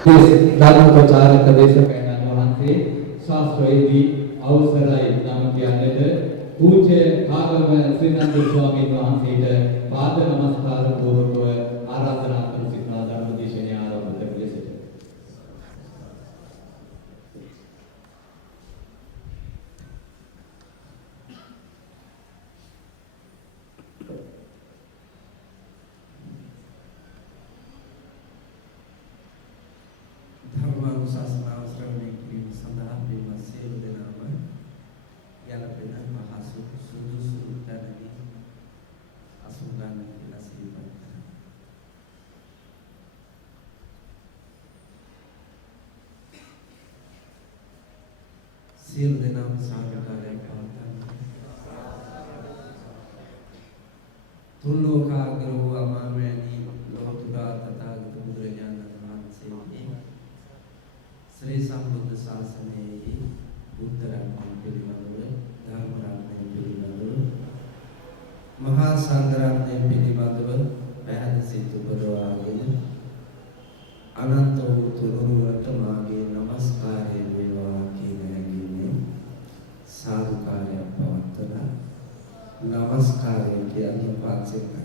ධර්ම ප්‍රචාරක දේශකයන්න් වහන්සේ ශාස්ත්‍රවේදී අවසරයි නම් කියන්නට පූජ්‍ය කාගම ශ්‍රීනන්ද ස්වාමීන් වහන්සේට පාද නමස්කාර පූර්වකව ආරාධනා කර සිටිනා ධර්ම දේශනය ආරම්භ කර ලෙසට ශාස්ත්‍රාව ශ්‍රවණය කිරීම සඳහා මේ සියලු දෙනාම යලපෙන මහසු සුදුසු තැනදී අසුගන්න කියලා සිහිපත් කරනවා. සියලු දෙනාම සාකච්ඡාවක් පවත්වනවා. තුන් ලෝකාග්‍ර වූ අමාමෑණී ලෝතුරා තථාගත බුදුරජාණන් වහන්සේගේ ශ්‍රී සම්බුද්ධ ශාසනයේ බුද්ධ රත්නය පිළිබඳව ධර්ම රත්නය පිළිබඳව මහා සංඝ රත්නය පිළිබඳව පැහැදිලි සිත උපදවාගෙන අනන්ත වූ තුනුරුවට මාගේ নমස්කාරය වේවා කියන හැඟීමෙන් සාදුකාරයක් පවත්වලා নমස්කාරය කියන්නේ පාත්‍යක්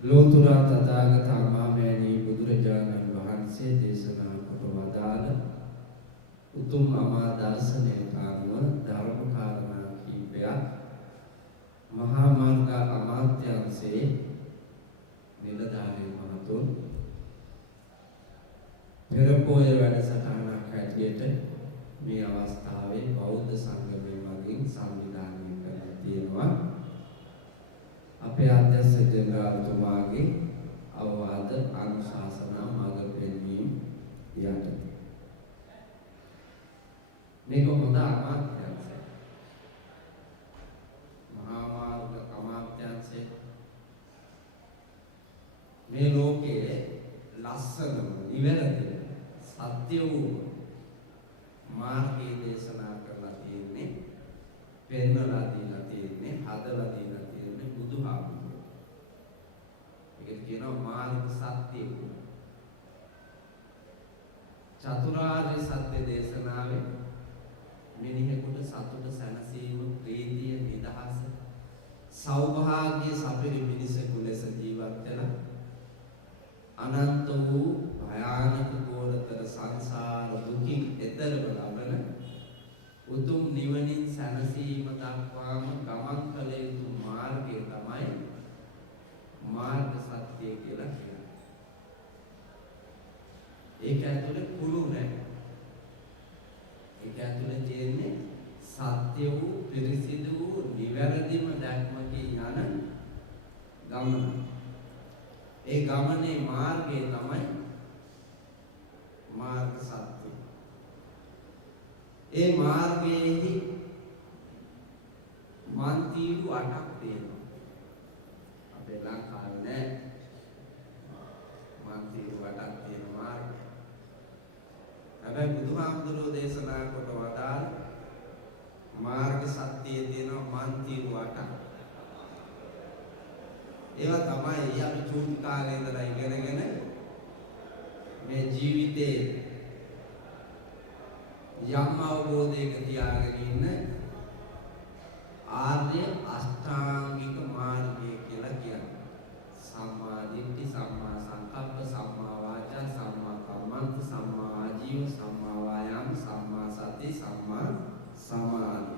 ලෝතුරා තථාගත අමාමෑණී බුදුරජාණන් වහන්සේ දේශනා කොට වදාළ උතුම් අමා දර්ශනයට අනුව ධර්ම කාරණා කීපයක් මහා මාර්ග අමාත්‍යාංශයේ නිලධාරී මහතුන් පෙරපොය වැඩසටහනක් හැටියට මේ අවස්ථාවේ බෞද්ධ සංගමය මගින් සංවිධානය කරලා තියෙනවා. අපේ අධ්‍යක්ෂ ජනරාල්තුමාගේ අවවාද අනුශාසනා මඟ පෙන්වීම යටතේ මේක හොඳ අමාත්‍යාංශය මහා මාර්ග අමාත්‍යාංශය මේ ලෝකයේ ලස්සනම නිවැරදි සත්‍ය වූ මාර්ගයේ දේශනා කරලා තියෙන්නේ පෙන්වලා දීලා තියෙන්නේ හදලා දීලා බුදුහාමුදුරුවෝ. ඒකට කියනවා මාර්ග සත්‍ය කියලා. චතුරාර්ය සත්‍ය දේශනාවේ මිනිහෙකුට සතුට සැනසීම, ප්‍රීතිය, නිදහස, සෞභාග්‍ය සපිරි මිනිසෙකු ලෙස ජීවත් වෙන මාර්ග සත්‍ය කියලා කියනවා. ඒක ඇතුලේ කුණු නැහැ. ඒක ඇතුලේ තියෙන්නේ සත්‍ය වූ පිරිසිදු වූ නිවැරදිම දැක්මකින් යන ගමන. ඒ ගමනේ මාර්ගය තමයි මාර්ග සත්‍ය. ඒ මාර්ගයේහි මන්තිරු 8ක් තියෙනවා. අපේ ලංකාවේ නෑ. මන්තිරු 8ක් තියෙන මාර්ගය. හැබැයි බුදුහාමුදුරෝ දේශනා කොට වදාළ මාර්ග සත්‍යයේ තියෙනවා මන්තිරු 8ක්. ඒවා තමයි අපි චූටි කාලේ ඉඳලා ඉගෙනගෙන මේ ජීවිතේ යම් අවබෝධයක තියාගෙන ඉන්න ආර්ය අෂ්ටාංගික මාර්ගය කියලා කියන්නේ. සම්මා දිට්ඨි, සම්මා සංකප්ප, සම්මා වාචා, සම්මා කම්මන්ත, සම්මා ආජීව, සම්මා වායාම, සම්මා සති, සම්මා සමාධි.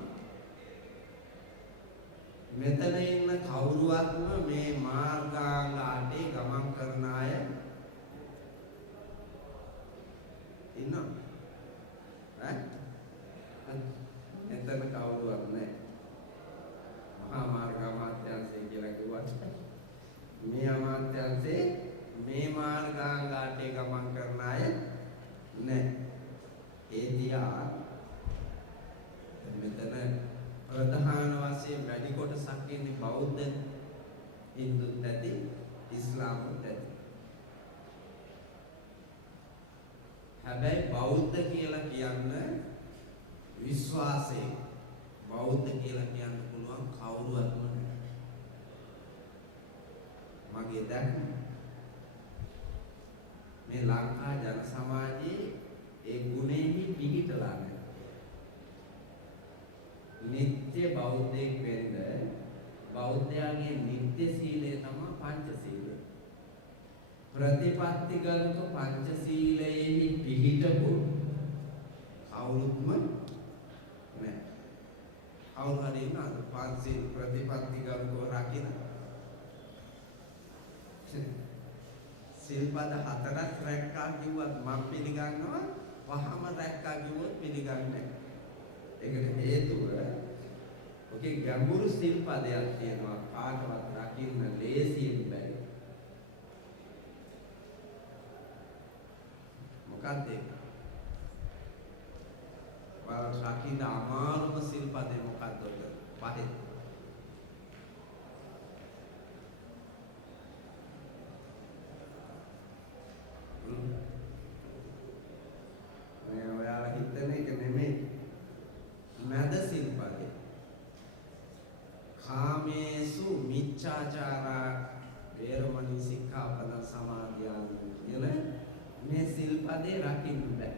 මෙතන ඉන්න කවුරුවත්ම මේ මාර්ගාංග 8 ගමන් කරන අය ඉන්නවා. එතන කවුරුවත් නැහැ. මහා මාර්ග අමාත්‍යාංශය කියලා කිව්වට මේ අමාත්‍යාංශේ මේ මාර්ගාංග 8 ගමන් කරන අය නැහැ. ඒ දිහා මෙතන ප්‍රධාන වශයෙන් වැඩි කොටසක් ඉන්නේ බෞද්ධ, හින්දුත් නැති, ඉස්ලාමුත් නැති. හැබැයි බෞද්ධ කියලා කියන්නේ විශ්වාසය. බෞද්ධ කියලා කියන්න පුළුවන් කවුරුවත්ම නැහැ. මගේ දැක්ම මේ ලංකා ජන සමාජයේ ඒ ගුණෙහි පිහිටලා නැහැ. නිත්‍ය බෞද්ධයෙක් වෙන්න බෞද්ධයාගේ නිත්‍ය සීලය තමයි පංචශීලය. ප්‍රතිපත්තිගත පංචශීලයෙහි පිහිටපු කවුරුත්ම නැහැ. කවුරු හරි ඉන්නවද පංචශීල ප්‍රතිපත්තිගතව රකින්න? සිල්පද 4ක් රැක්කා කිව්වත් මම පිළිගන්නවා, වහම රැක්කා කිව්වොත් පිළිගන්නේ නැහැ. ඒකට හේතුව ඔකේ ගැඹුරු සිල්පදයක් තියෙනවා, කාටවත් රකින්න ලේසියෙන් බැරි. මොකක්ද ඒක? රකින්න අමාරුම සිල්පදේ මොකක්ද? පහේ. මේ ඔයාලා හිතන එක නෙමෙයි. මැද සිල්පදේ. කාමේසු මිච්ඡාචාරා වේරමණී සික්ඛාපද සමාදියාමි කියලා මේ සිල්පදේ රකින්න බෑ.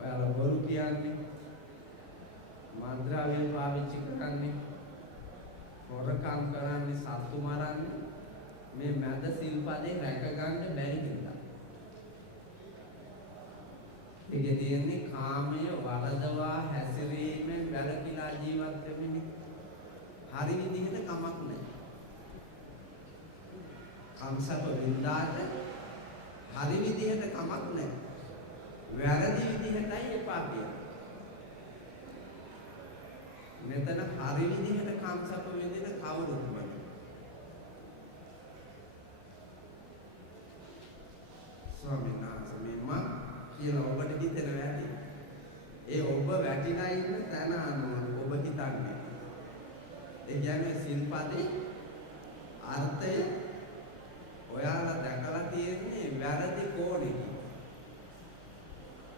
ඔයාලා බොරු කියන්නේ, මන්ත්‍රාවය පාවිච්චි කරන්නේ, හොරකම් කරන්නේ, සත්තු මරන්නේ මේ මැද සිල්පදේ රැක ගන්න බැරි නිසා. ඒකේ තියෙන්නේ කාමය වරදවා හැසිරීමෙන් වැළකීලා ජීවත් වෙන්නේ. හරි විදිහට කමක් නැහැ. කම්සප වින්දාට හරි විදිහට කමක් නැහැ. වැරදි විදිහටයි එපා කියන්නේ. මෙතන හරි විදිහට කම්සප විදිහට කවුරුත් වගේ. ස්වාමීන් වහන්සේ මම කියලා ඔබට හිතෙන වැඩි. ඒ ඔබ වැටිලා ඉන්න තැන අනුව ඔබ හිතන්නේ. ඒ කියන්නේ සිල්පදේ අර්ථය ඔයාලා දැකලා තියෙන්නේ වැරදි කෝණෙකින්.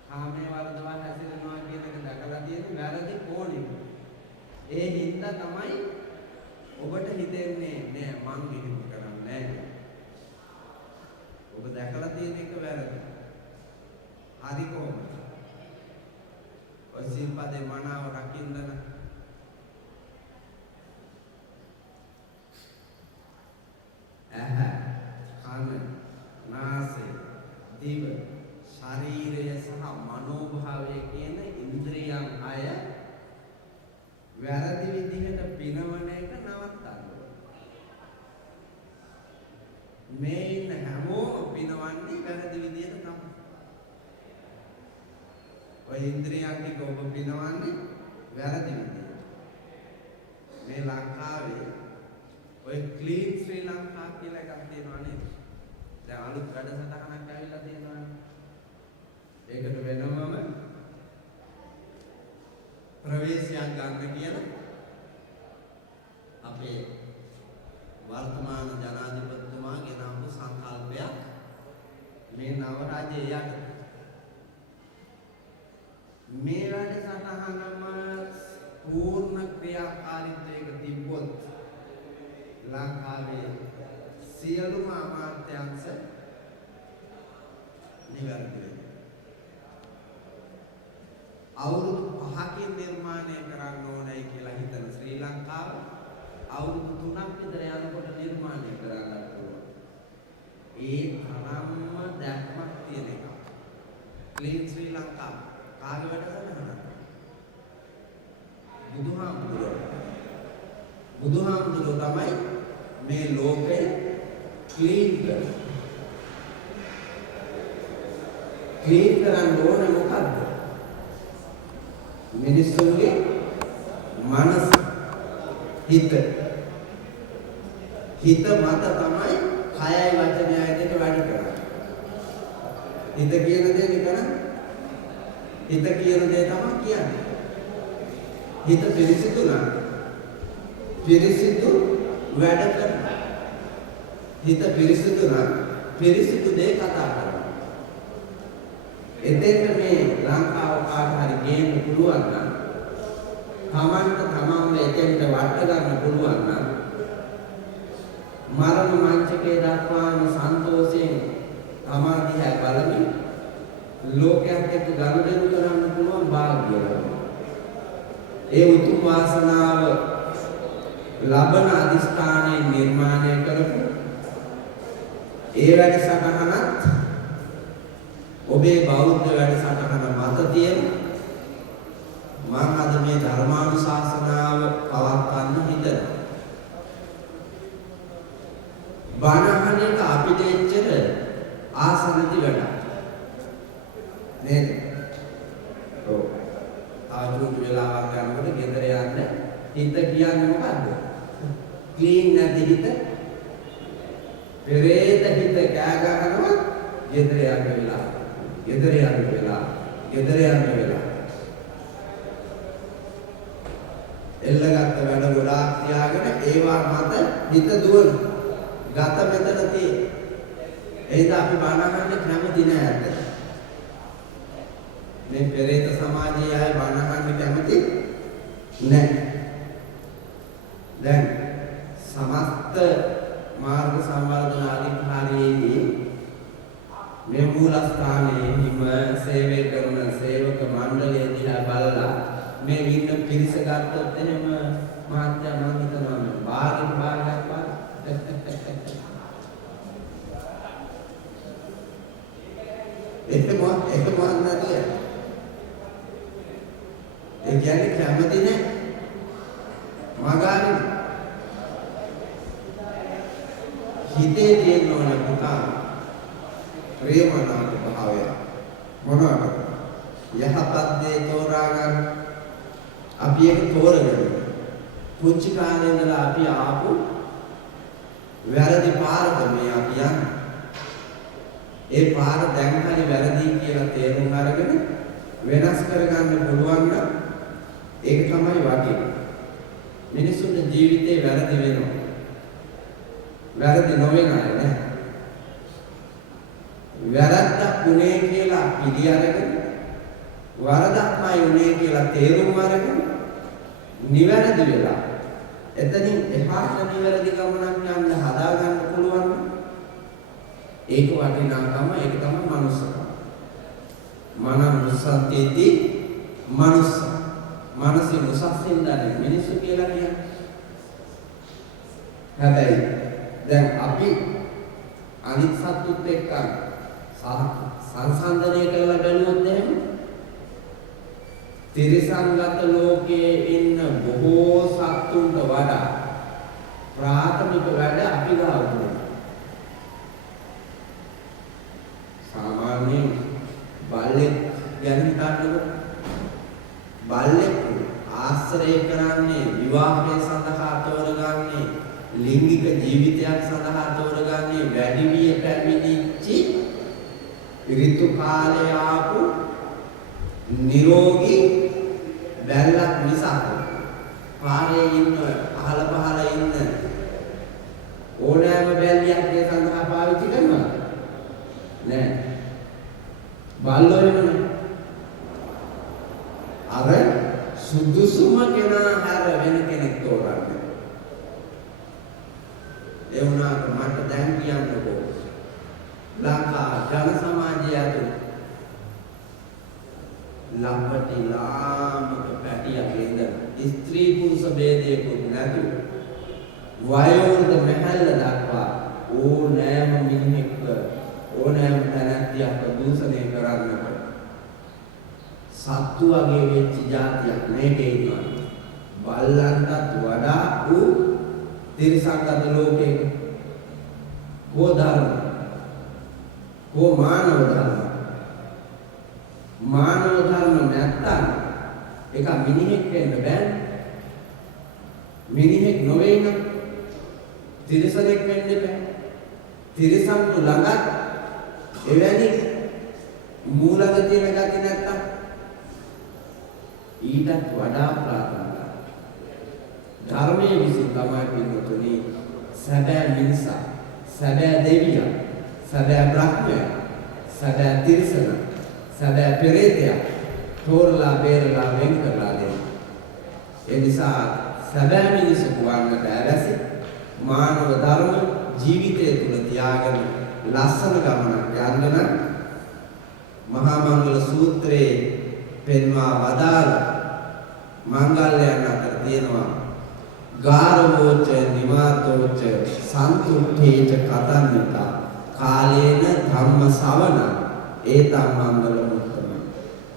කාමයේ වර්ධවා හැසිරෙනවා කියන එක දැකලා තියෙන්නේ වැරදි කෝණෙකින්. ඒ හින්දා තමයි ඔබට හිතෙන්නේ නෑ මං එහෙම කරන්නේ නෑ. ඔබ දැකලා තියෙන එක වැරදි. හරි කොහොමද? ඔය සිල්පදේ මනාව රකින්න ඇහැ, කන, නාසය, දිව, ශරීරය සහ මනෝභාවය කියන ඉන්ද්‍රියයන් අය වැරදි විදිහට පිනවන එක නවත්තන්න. මේ ඉන්න හැමෝම පිනවන්නේ වැරදි විදියට තමයි. ඔය ඉන්ද්‍රියන් ටික ඔබ පිනවන්නේ වැරදි විදියට. මේ ලංකාවේ ඔය ක්ලීන් ශ්‍රී ලංකා කියලා එකක් තියෙනවා නේද? දැන් අලුත් වැඩසටහනක් ඇවිල්ලා තියෙනවානේ. ඒකට වෙනමම ප්‍රවේශයක් ගන්න කියලා අපේ වර්තමාන ජනාධිපතිතුමා ගෙනාවු සංකල්පයක් මේ නව රාජ්‍යය යටතේ. මේ වැඩසටහනම පූර්ණ ක්‍රියාකාරීත්වයක තිබ්බොත් ලංකාවේ සියලුම අමාත්‍යාංශ නිවැරදි වෙනවා. අවුරුදු 5කින් නිර්මාණය කරන්න ඕනයි කියලා හිතන ශ්‍රී ලංකාව අවුරුදු 3ක් විතර යනකොට නිර්මාණය කරගන්න පුළුවන්. ඒ තරම්ම දැක්මක් තියෙන එක. ක්ලීන් ශ්‍රී ලංකා කාගේ වැඩසටහනද? බුදුහාමුදුරුවෝ තමයි මේ ලෝකය ක්ලීන් කරන්නේ. ක්ලීන් කරන්න ඕනේ මොකද්ද? මිනිස්සුන්ගේ මනස, හිත මත තමයි කයයි වචනයයි දෙක වැඩ කරන්නේ. හිත කියන දේ කරන්නේ. හිත කියන දේ තමයි කියන්නේ. හිත පිරිසිදු නම් පිරිසිදු වැඩ කරනවා. හිත පිරිසිදු නම් පිරිසිදු දේ කතා කරනවා. එතෙන් මේ ලංකාව කාට හරි ගේන්න පුළුවන් නම් තමන්ව එතෙන්ට වට ගන්න පුළුවන් නම් මරණ මංචකේ දක්වාම සන්තෝෂයෙන් තමා දිහා බලමින් ලෝකයක් එක්ක ගනුදෙනු කරන්න පුළුවන් වාග්ය ලැබෙනවා. ඒ උතුම් වාසනාව ලබන අධිෂ්ඨානයේ නිර්මාණය කරපු ඒ වැඩසටහනත් ඔබේ බෞද්ධ වැඩසටහන මත තියෙන මම අද මේ ධර්මානුශාසනාව පවත්වන්න හිතනවා. බණහනක අපිට එච්චර ආස නැති වැඩක් නේද? ඔව්. ආජුත් වෙලාවක් යනකොට ගෙදර යන්න හිත කියන්නේ මොකද්ද? ක්ලීන් නැති හිත, පෙරේත හිත කෑ ගහනවා ගෙදර යන්න වෙලා. එල්ලගත්ත වැඩ ගොඩාක් තියාගෙන ඒවා මත හිත දුවන. ගත මෙතන තියෙන. ඒද අපි බණහන්න කැමති නෑ ඇත්ත. මේ පෙරේත සමාජයේ අය බණහන්න කැමති නෑ. දැන් සමස්ත මාර්ග සංවර්ධන අධිකාරියේදී මේ මූලස්ථානයේ හිම සේවය කරන සේවක මණ්ඩලය දිහා බලලා මේ වින්න පිරිස ගත්තොත් එහෙම මහත්ය මම හිතනවා භාගයක් පාන එහෙම නැතිය. ඒ කියන්නේ කැමති නෑ මගාරින් හිතේ තියෙන ඕන පුතා ප්‍රේමනාක භාවය මොනවාද? යහපත් දේ තෝරා ගන්න. අපි ඒක තෝරගෙන පුංචි කාලේ ඉඳලා අපි ආපු වැරදි පාරද මේ අපි යන්නේ. ඒ පාර දැන් හරි වැරදි කියලා තේරුම් අරගෙන වෙනස් කරගන්න පුළුවන් නම් ඒක තමයි වටින්නේ. මිනිසුන්ගේ ජීවිතේ වැරදි වෙනවා. වැරදි නොවෙන අය නෑ. වැරද්දක් උනේ කියලා පිළි අරගෙන වරදක්මයි උනේ කියලා තේරුම් අරගෙන නිවැරදි වෙලා එතනින් එහාට නිවැරදි ගමනක් යන්න හදා ගන්න පුළුවන්. ඒක වටිනාකම, ඒක තමයි මනුස්සකම. මනෝසත්‍යති මනුස්ස. මනසේ මුසස්සින් දැන මිනිස්සු කියලා කියන්නේ. හැබැයි දැන් අපි අනිත් සත්තුත් එක්ක සංසන්දනය කරලා බැලුවොත් එහෙම තිරිසන්ගත ලෝකයේ ඉන්න බොහෝ සත්තුන්ට වඩා ප්‍රාථමික වැඩ අපි ගාව තියෙනවා. මේ බල්ලෙක් ගැන හිතන්නකො. බල්ලෙක් ආශ්‍රය කරන්නේ විවාහය සඳහා තෝරගන්නේ ලිංගික ජීවිතයක් සඳහා තෝරගන්නේ වැඩිවිය පැමිණිච්චි ඍතු කාලය ආපු නිරෝගී බැල්ලක් මිසක් පාරේ ඉන්න අහල පහල ඉන්න ඕනෑම බැල්ලියක් ඒ සඳහා පාවිච්චි කරනවා නෑ. බල්ලෝනේ අර සුදුසුම කෙනා හැර වෙන කෙනෙක් තෝරන්නේ. ඒ වුණාට මට දැන් කියන්නකෝ ලංකා ජන සමාජය ඇතුළේ ලම්පටි ලාමක පැටියක් ඉඳන් ස්ත්‍රී පුරුෂ ભેදයකුත් නැතුව වයෝවෘද්ධ මහල්ල දක්වා ඕනෑම මිනිහෙක්ව ඕනෑම තැනැත්තියක් දූෂණය කරන්නට සත්තු වගේ වෙච්ච જાතියක් මේකේ ඉන්නවා. බල්ලන්ටත් වඩා වූ තිරිසන්ගත ලෝකයක කෝ ධර්ම කෝ මානව ධර්ම නැත්තම් ඒක මිනිහෙක් වෙන්න බෑ. මිනිහෙක් නොවේ නම් තිරිසනෙක් වෙන්න බෑ. තිරිසන්තු ළඟත් එවැනි මූලක තියෙන ගති නැත්තම් ඊටත් වඩා ප්‍රාථමිකයි. ධර්මයේ විසින් තමයි පිළිතුරුනි සැබෑ මිනිසා, සැබෑ දෙවියා, සැබෑ බ්‍රහ්මයා, සැබෑ තිරිසන, සැබෑ පෙරේතයා තෝරලා බේරලා වෙන් කරලා දෙනවා. ඒ නිසා සැබෑ මිනිසෙකු වන්නට ඇරසි මානව ධර්ම ජීවිතය තුළ තියාගෙන ලස්සන ගමනක් යන්න නම් මහා මංගල සූත්‍රයේ පෙන්වා වදාළ මංගල්‍යයන් අතර තියෙනවා ගාරවෝච නිවාතෝච සන්තුට්ඨේච කතන්විතා කාලේන ධම්ම ශවන ඒතම් මංගල මුත්තම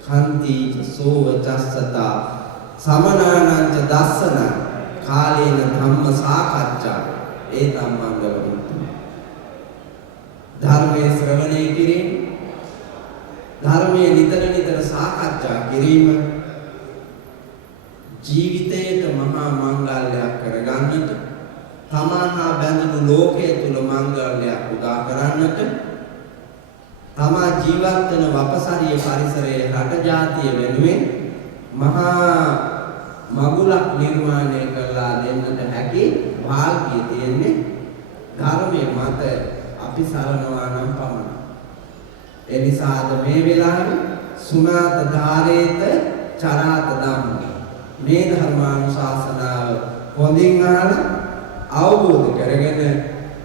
කන්තිච සෝවචස්සතා සමනානංච දස්සන කාලේන ධම්ම සාකච්ඡා ඒතම් මංගල මුත්තම. ධර්මයේ ශ්‍රවණය කිරීම, ධර්මයේ නිතර නිතර සාකච්ඡා කිරීම ජීවිතයට මහා මංගල්‍යයක් කරගන්නට, තමහා බැඳුණු ලෝකයේ තුල මංගල්‍යයක් උදා කරන්නට, තමා ජීවත් වන වපසරිය පරිසරයේ රට ජාතිය වෙනුවෙන් මහා මගුලක් නිර්මාණය කරලා දෙන්නට හැකි වාග්ය තියෙන්නේ ධර්මයේ මත අපි සරණවා නම් පමණයි. ඒ නිසාද මේ වෙලාවේ සුණාත ධාරේත චරාත ධම්ම මේ ධර්මානුශාසනාව හොඳින් අහලා අවබෝධ කරගෙන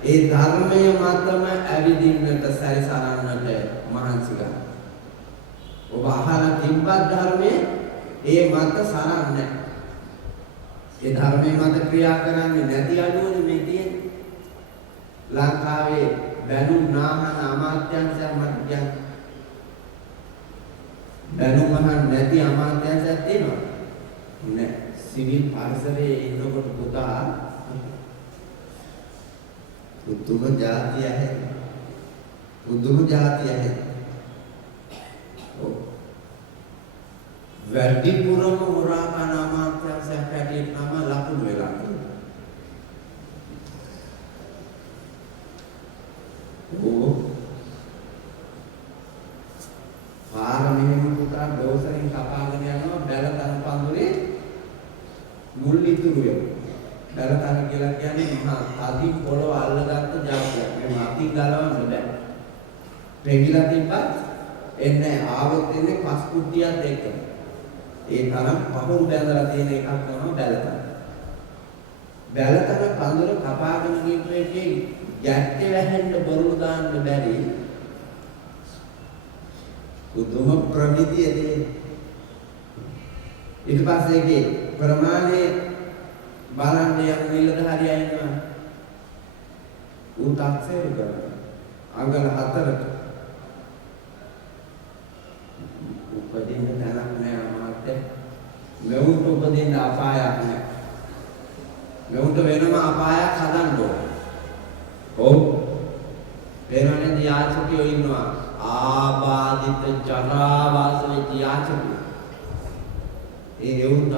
ඒ ධර්මයේ මතම ඇවිදින්නට සැරිසරන්නට මහන්සි ගන්න. ඔබ අහලා තිබ්බත් ධර්මයේ ඒ මත සරන්නේ. ඒ ධර්මයේ මත ක්‍රියා කරන්නේ නැති අඩුවනේ මේ තියෙන්නේ. ලංකාවේ බැනුම් නාහන අමාත්‍යාංශයක් මත කියන්නේ. බැනුම් අහන්න නැති අමාත්‍යාංශයක් තියෙනවා. නෑ. සිවිල් පරිසරයේ ඉන්නකොට පුතා පුදුම જાතිය ඇහැ. පුදුම જાතිය ඇහැ. වැඩිපුරම හොරා කන අමාත්‍යාංශයක් හැටියට නම ලකුණු වෙලා තියෙනවා. පාර මෙහෙම පුතා දෝසරින් කපාගෙන යනවා බැලතන පඳුරේ මුල් ඉතුරු වෙනවා. බැලතන කියලා කියන්නේ මහා අදි පොළව අල්ලගත්ත જાතියක්. මේ අතින් ගලවන්න බෑ. පෙගිලා තිබ්බත් එන්නේ ආවොත් එන්නේ පස් කුට්ටියක් එක්ක. ඒ තරම් පහුරු බැඳලා තියෙන එකක් තමයි බැලතන. බැලතන පඳුර කපාගෙන ගිහින් එකේ ගැට්ටේ වැහෙන්න බොරුළු දාන්න බැරි උතුම ප්‍රමිතියදී ඊට පස්සේ ඒකේ ප්‍රමාණය බලන්න යන නිලධාරියා ඉන්නවා ඌ තාක්ෂේර කරනවා අඟල 4ට උපදින්න තැනක් නෑ අමාත්‍ය මෙවුන්ට උපදින්න අපායක් නෑ මෙවුන්ට වෙනම අපායක් හදන්න ඕන ඔව් වෙනනේ යාචකයෝ ඉන්නවා ආබාධිත ජරාවාස වෙච්ච යාචකු. ඒ එවුන්ට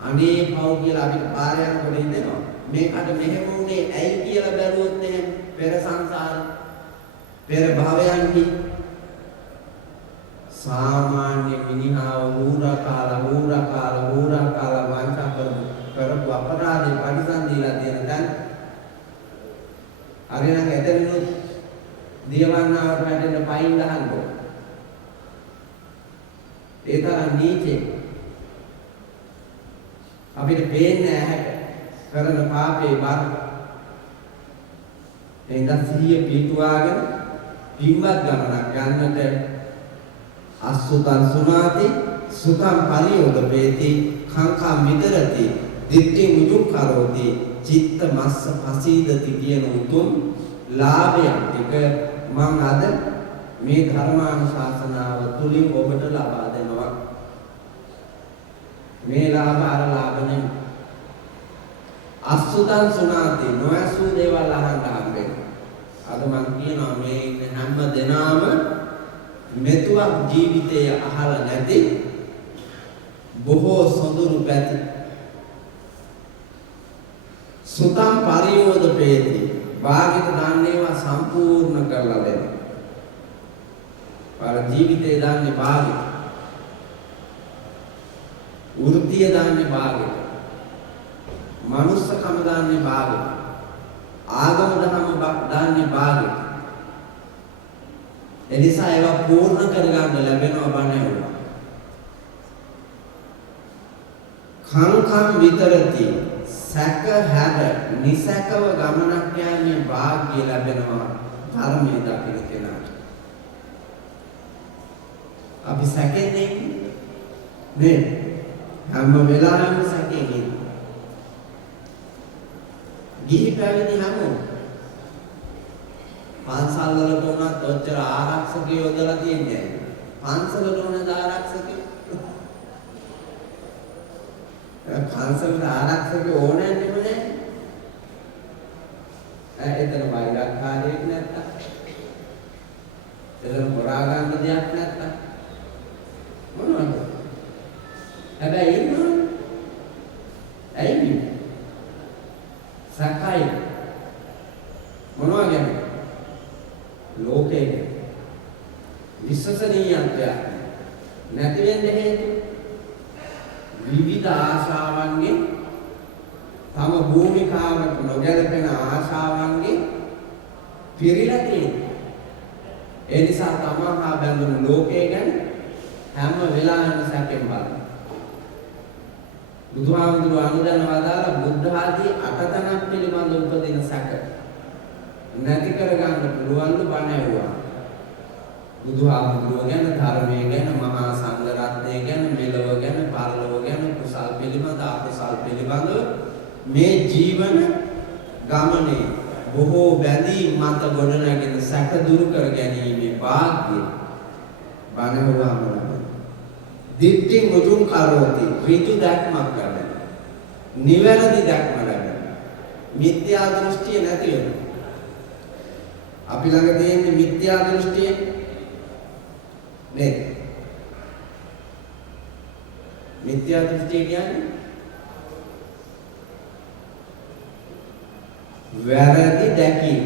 අනේ පව් කියලා අපිට පාර යනකොට ඉඳෙනවා. මේකට මෙහෙම උනේ ඇයි කියලා බැලුවොත් එහෙම පෙර සංසාර පෙර භවයන්හි සාමාන්‍ය මිනිහාව හූරකාලා වංචා කරපු අපරාධේ පරිසම් දීලා තියෙන දැන් අරගෙන ඇතරිනුත් දියවන්නාවට වැටෙන්න පයින් ගහන්නකො. ඒ තරම් නීචේ අපිට පේන්නේ ඇහැට කරන පාපේ බර. එඳන් සිහිය පිටුවාගෙන පින්වත් ගමනක් යන්නට අසුතං සුනාති සුතං පරියෝදපේති කංකම් විතරති දිට්ඨි මුජුක් කරෝති චිත්ත මස්ස පසීදති කියන උතුම් ලාභයක් ටික මම අද මේ ධර්මානුශාසනාව තුලින් ඔබට ලබා දෙනවා. මේ ලාභ අර ලාභ නෙමෙයි. අසුතං සුනාති නොයසු දේවල් අහන්න හම්බෙන්නේ. අද මම කියනවා මේ හැම දෙනාම මෙතුවක් ජීවිතයේ අහලා නැති බොහෝ සොඳුරු පැති. සුතං පරියෝදපේති වාගිත දාන්නේවා සම්පූර්ණ කරලා දෙන්න. පාර ජීවිතේ දාන්නේ වාගිත. වෘත්තිය දාන්නේ වාගිත. මනුස්සකම දාන්නේ වාගිත. ආගම දහම දාන්නේ වාගිත. එනිසා ඒවා පූර්ණ කරගන්න ලැබෙනවා බණේවා. කංකම් විතරති සැක හැර නිසකව ගමනක් යන්නේ වාග්ය ලැබෙනවා ධර්මයේ දකින්න කෙනාට. අපි සැකෙන්නේ නේ හැම වෙලාවෙම සැකෙන්නේ. ගිහි පැවිදි හැමෝම පන්සල් වලට උනත් ඔච්චර ආරක්ෂකයෝ යොදලා තියන්නේ නැහැ. පන්සලට උනද ආරක්ෂකයෝ. පන්සලට ආරක්ෂකයෝ ඕනේ නෙමෙයි. එතන වෛරක්කාරයෙක් නැත්තම්. එතන හොරා ගන්න දෙයක් නැත්තම්. මොනවද? හැබැයි ඉන්නවනේ. ඇයි? සකයි. මොනවා කියන්නේ? ලෝකයේ විශ්වසනීයත්වය නැති වෙන්න හේතු විවිධ ආශාවන්ගේ තම භූමිකාවට නොගැලපෙන ආශාවන්ගේ පිරීලා තියෙනවා. ඒ නිසා තමහා බැඳුණු ලෝකය ගැන හැම වෙලාවෙම සැකෙන් බලනවා. බුදුහාමුදුරුවෝ අනුදැනව දාලා බුද්ධ ආදී අටතනක් පිළිබඳ උපදින සැක නැති කරගන්න පුළුවන්ලු බණ ඇහුවා. බුදුහාමුදුරුවෝ ගැන, ධර්මයේ ගැන, මහා සංඝ රත්නය ගැන, මෙලව ගැන, පරලොව ගැන, කුසල් පිළිබඳ, අකුසල් පිළිබඳ මේ ජීවන ගමනේ බොහෝ බැඳීම් මත ගොඩනැගෙන සැක දුරු කර ගැනීමේ වාග්ය බණ ඇහුවාම දිට්ඨි මුජුං කරෝති ඍජු දැක්මක් ගන්න. නිවැරදි දැක්ම ගන්න. මිත්‍යා දෘෂ්ටිය නැති වෙනවා. අපි ළඟ තියෙන මිත්‍යා දෘෂ්ටිය නේ. මිත්‍යා දෘෂ්ටිය කියන්නේ වැරදි දැකීම.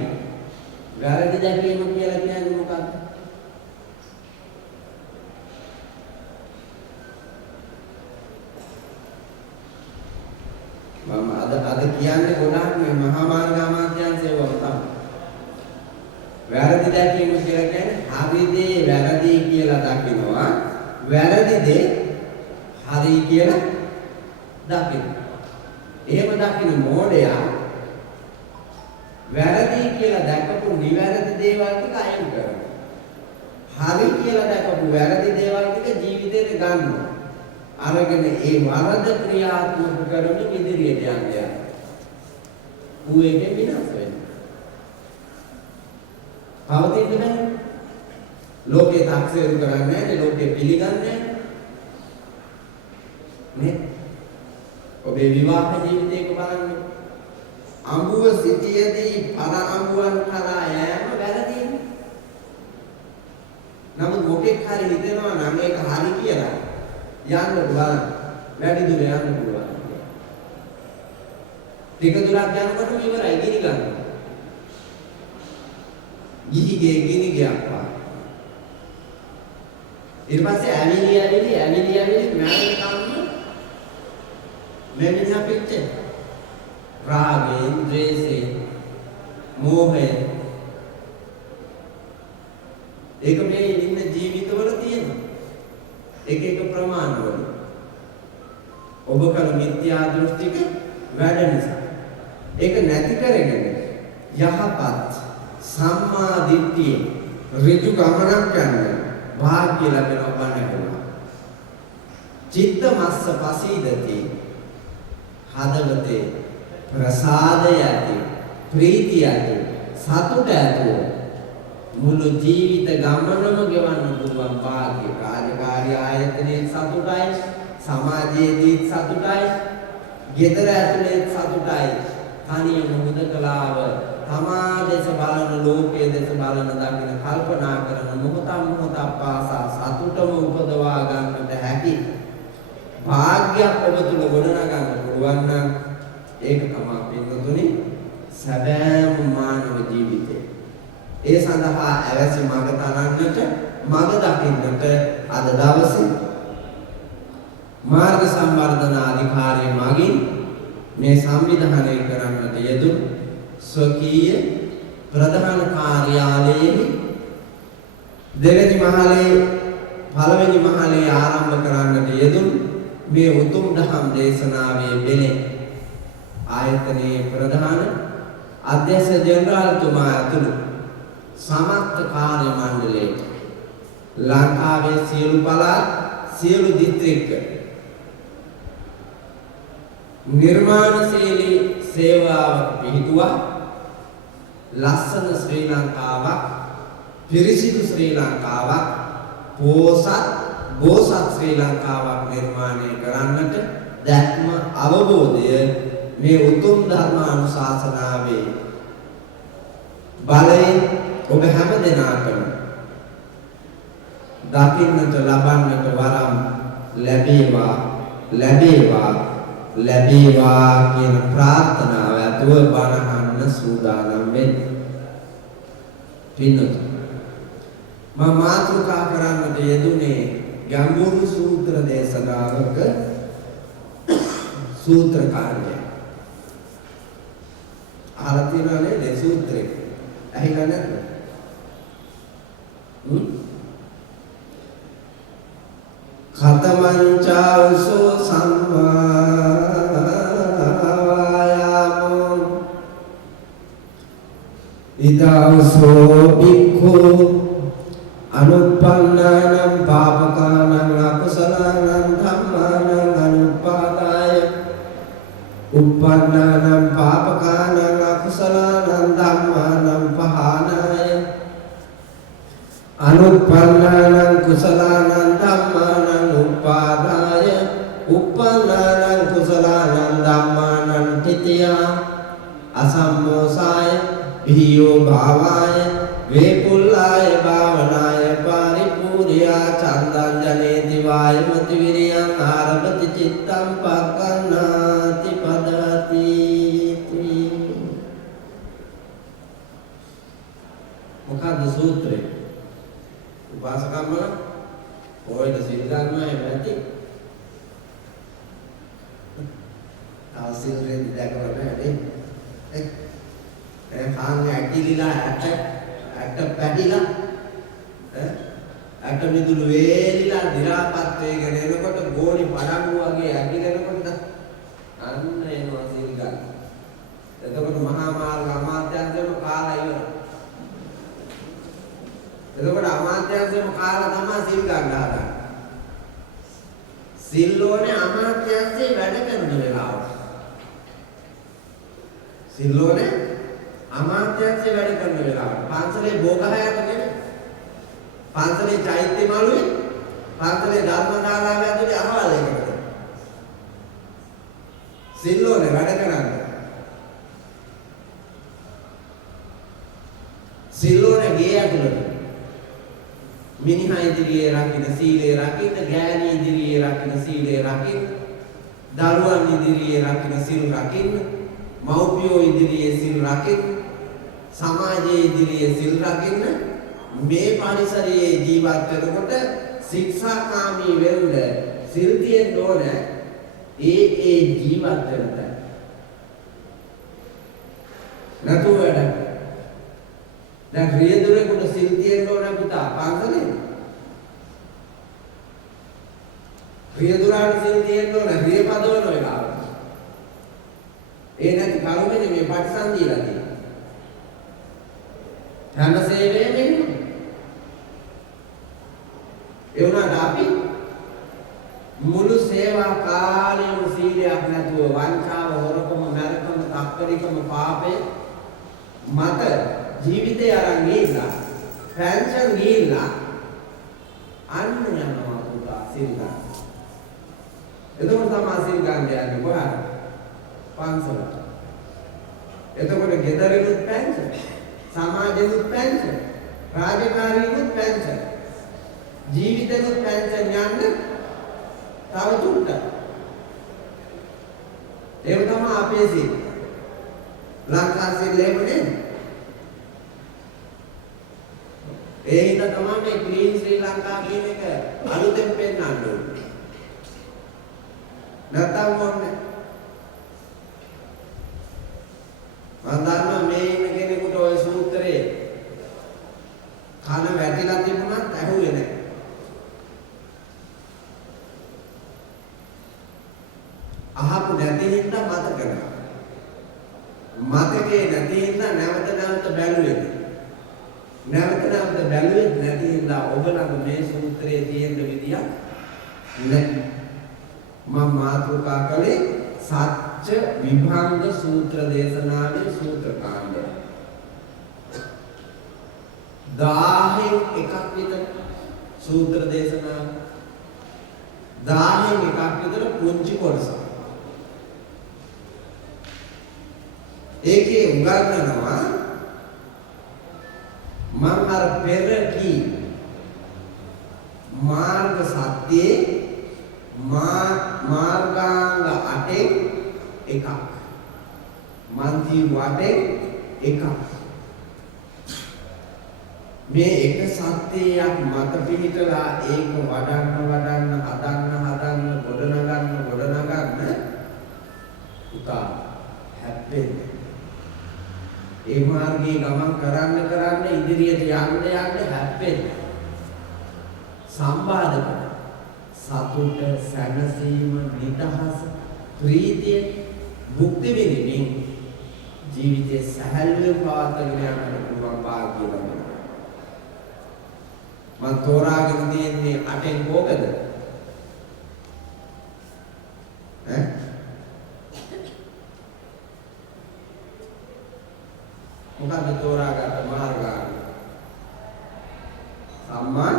වැරදි දැකීම කියලා කියන්නේ මොකක්ද? මම අද කියන්නේ ගොඩාක් මේ මහා මාර්ග අමාත්‍යාංශයේ වම තමයි. වැරදි දැකීම කියලා කියන්නේ හරි දේ වැරදි කියලා දකිනවා. වැරදි දේ හරි කියලා දකිනවා. එහෙම දකින මෝඩයා වැරදි කියලා දැකපු නිවැරදි දේවල් ටික අයින් කරනවා. හරි කියලා දැකපු වැරදි දේවල් ටික ජීවිතේට ගන්නවා. අරගෙන ඒ වරද ක්‍රියාත්මක කරමින් ඉදිරියට යනවා. ඌ එකෙන් විනාශ වෙනවා. පවතින්නේ නැහැ. ලෝකේ තාක්ෂේරු කරන්නේ නැහැ, ලෝකේ පිළිගන්නේ නැහැ. ඔබේ විවාහ ජීවිතයක බලන්න. අඹුව සිටියේදී පර අඹුවන් කරා යෑම වැරදිද? හරි හිතෙනවා නම් ඒක හරි කියලා යන්න පුළුවන්. වැඩි දුර යන්න පුළුවන්. ටික දුරක් යනකොට ඉවරයි ගිනි ගන්නවා. ගිනි ගියා. ඊට පස්සේ ඇවිලි මෑණිකම්ම මෙන්න පිටේ. රාගයෙන්, ද්වේෂයෙන්, මෝහයෙන් ඒක මේ ඉන්න ජීවිතවල තියෙනවා. එක ප්‍රමාණවල. ඔබ කල මිත්‍යා දෘෂ්ටික වැඩ නිසා. ඒක නැති කරගෙන යහපත් සම්මා දිට්ඨිය ඍජු ගමනක් යන්න වාග්ය ලැබෙනවා බණකලා. චිත්ත මස්ස පසීදති හදවතේ ප්‍රසාදය ඇති ප්‍රීතිය ඇති සතුට ඇති මුළු ජීවිත ගමනම ගෙවන්න පුළුවන් වාග්ය. කාර්යකාරී ආයතනයේ සතුටයි, සමාජයේදී සතුටයි, ගෙදර ඇතුලේ සතුටයි. තනියම හුදකලාව තමා දෙස බලන ලෝකයේ දෙස බලන දකින කල්පනා කරන මොහොතක් පාසා සතුටම උපදවා ගන්නට හැකි වාග්යක් ඔබ තුල ගොඩනගා ගන්න පුළුවන් නම් ඒක තමයි පින්වතුනි සැබෑම මානව ජීවිතේ. ඒ සඳහා ඇවැසි මඟ තනන්නට මඟ දකින්නට අද දවසේ මාර්ග සම්වර්ධන අධිකාරිය මගින් මේ සංවිධානය කරන්නට යෙදුණු ස්වකීය ප්‍රධාන කාර්යාලයේ දෙවෙනි මහලේ පළවෙනි මහලේ ආරම්භ කරන්නට යෙදුණු මේ උතුම් දහම් දේශනාවේ බෙලේ ආයතනයේ ප්‍රධාන අධ්‍යක්ෂ ජෙනරාල්තුමා ඇතුළු සමස්ත කාර්ය මණ්ඩලයේ ලංකාවේ සියලු පළාත් සියලු දිස්ත්‍රික්ක නිර්මාණශීලී සේවාවක් පිහිටුවා ලස්සන ශ්‍රී ලංකාවක් පිරිසිදු ශ්‍රී ලංකාවක් බෝසත් ශ්‍රී ලංකාවක් නිර්මාණය කරන්නට දැක්ම අවබෝධය මේ උතුම් ධර්මානුශාසනාවේ බලයෙන් ඔබ හැම දෙනාටම දකින්නට ලබන්නට වරම් ලැබේවා කියන ප්‍රාර්ථනාව ඇතුව බණහන්න සූදානම් වෙන්න. පින්නත මම මාතෘකා කරන්නට යෙදුනේ ගැඹුරු සූත්‍ර දේශනාවක සූත්‍ර කාර්යය. අහලා තියෙනවනේ මේ සූත්‍රේ. ඇහිලා නැද්ද? ඛතමංචාවසෝ සම්මායාමෝ ඉදාවසෝ බික්ඛු අනුප්පන්නානං පාපකානං අකුසලානං ධම්මානං අනුපාදාය උප්පන්නානං පාපකානං අකුසලානං ධම්මානං පහානාය අනුප්පන්නානං කුසලානං ධම්මානං උපාදාය උප්පන්නානං කුසලානං ධම්මානං තිතියා අසම්මෝසාය භීයෝ භාවාය වේපුල්ලාය භාවනාය පරිපූර්ණා චන්දං ජනේති වායමති විරියං ආරභති චිත්තං පක්ඛන්නාති පදති. මොකද්ද සූත්‍රය? උපාසකම්ම ඔයද සිල් ගන්නවා එමෙති. ආසිල් රෙදි දැකලා නැහැ නේ. කාංග ඇකිලිලා ඇට පැටිලා ඇට මිදුළු වේලිලා දි รา පත් වේගෙන එනකොට ගෝණි පඩංගු වගේ ඇකිලෙනකොට අන්න එනවා සිල් ගන්න. එතකොට මහා මාර්ග අමාත්‍යාංශයම කාලා ඉවරයි. එතකොට අමාත්‍යාංශයම කාලා තමයි සිල් ගන්න හදන්නේ. සිල් ඕනේ අමාත්‍යාංශේ වැඩ කරන වෙලාවට. සිල් ඕනේ අමාත්‍යාංශේ වැඩ කරන වෙලාවට. පන්සලේ භෝගහයට නෙමෙයි. පන්සලේ චෛත්‍ය මළුවේ පන්සලේ ධර්මශාලාවේ ඇතුලේ අහවල් එකකට. සිල් ඕනේ වැඩ කරන්න. සිල් ඕනේ ගේ ඇතුලේ. මිනිහා ඉදිරියේ රකින්න සීලය රකින්න, ගෑණි ඉදිරියේ රකින්න සීලය රකින්න, දරුවන් ඉදිරියේ රකින්න සීල් රකින්න, මව්පියෝ ඉදිරියේ සීල් රකින්න, සමාජයේ ඉදිරියේ සීල් රකින්න, මේ පරිසරයේ ජීවත් වෙනකොට ශික්ෂාකාමී වෙන්න සීල් තියෙන්න ඕන. ඒ ජීවත් වෙන තැන නැතුව වැඩ. දැන් රියදුරේකට සීල් තියෙන්න ඕන පුතා පන්සලේ. රියදුරාට සීල් තියෙන්න ඕන රිය පදවන වෙලාවට. ඒ නැති කරුමනේ මේ පටිසන්ධියලා තියෙන්නේ. හැම සේවයෙම එන්නේ. ඒ වුණාට අපි මුළු සේවා කාලයම සීලයක් නැතුව වංචාව, හොරකම, නරකම, තක්කරිකම, පාපේ මත ජීවිතය අරන් ගිහිල්ලා පෙන්ෂන් ගිහිල්ලා අන්න යනවා පුතා සීල් ගන්න. එතකොට තමයි සීල් ගන්න යන්නේ කොහාද? පන්සලට. එතකොට ගෙදරිනුත් පෙන්ෂන්, සමාජෙනුත් පෙන්ෂන්, රාජකාරියෙනුත් පෙන්ෂන්, ජීවිතෙනුත් පෙන්ෂන් යන්න තව තුට්ටක්. ඒක තමයි අපේ සීල. ලංකා සීලෙන්නේ. ඒ හින්දා තමයි මේ ක්ලීන් ශ්‍රී ලංකා කියන එක අලුතෙන් පෙන්නන්න ඕනේ. නැත්තම් මොන්නේ? මම දන්නවා මේ ඉන්න කෙනෙකුට ওই සූත්‍රේ කන වැටිලා තිබුණත් ඇහුවේ නැහැ. අහපු නැති හින්දා මතක නැහැ. මතකේ නැති හින්දා නැවත නැවත බැලුවේ. නැවත නැවත බැලුවේ නැති හින්දා ඔබ ළඟ මේ සූත්‍රයේ තියෙන විදියක් නැහැ. මම මාතෘකා කළේ සත්‍ය විභංග සූත්‍ර දේශනාවේ සූත්‍ර කාණ්ඩය. 1000 එකක් විතර සූත්‍ර දේශනාව 1000 එකක් විතර පුංචි කොටසක්. ඒකේ උගන්වනවා මම අර පෙර කී මාර්ග සත්‍යයේ මාර්ගාංග 8 එකක් මන්ති වටේ එකක් මේ එක සත්‍යයක් මත පිහිටලා ඒක වඩන්න හදන්න ගොඩනගන්න උතා හැප්පෙන්නේ. ඒ මාර්ගයේ ගමන් කරන්න ඉදිරියට යන්න හැප්පෙන්නේ. සම්බාධක සතුට, සැනසීම, නිදහස, ප්‍රීතිය භුක්ති විඳින්න ජීවිතේ සැහැල්ලුවෙන් පවත්වාගෙන යන්න පුළුවන් භාග්‍ය ලැබෙනවා. මම තෝරාගෙන තියෙන්නේ 8න් කෝකද? මොකද තෝරාගත්ත මාර්ගය? සම්මා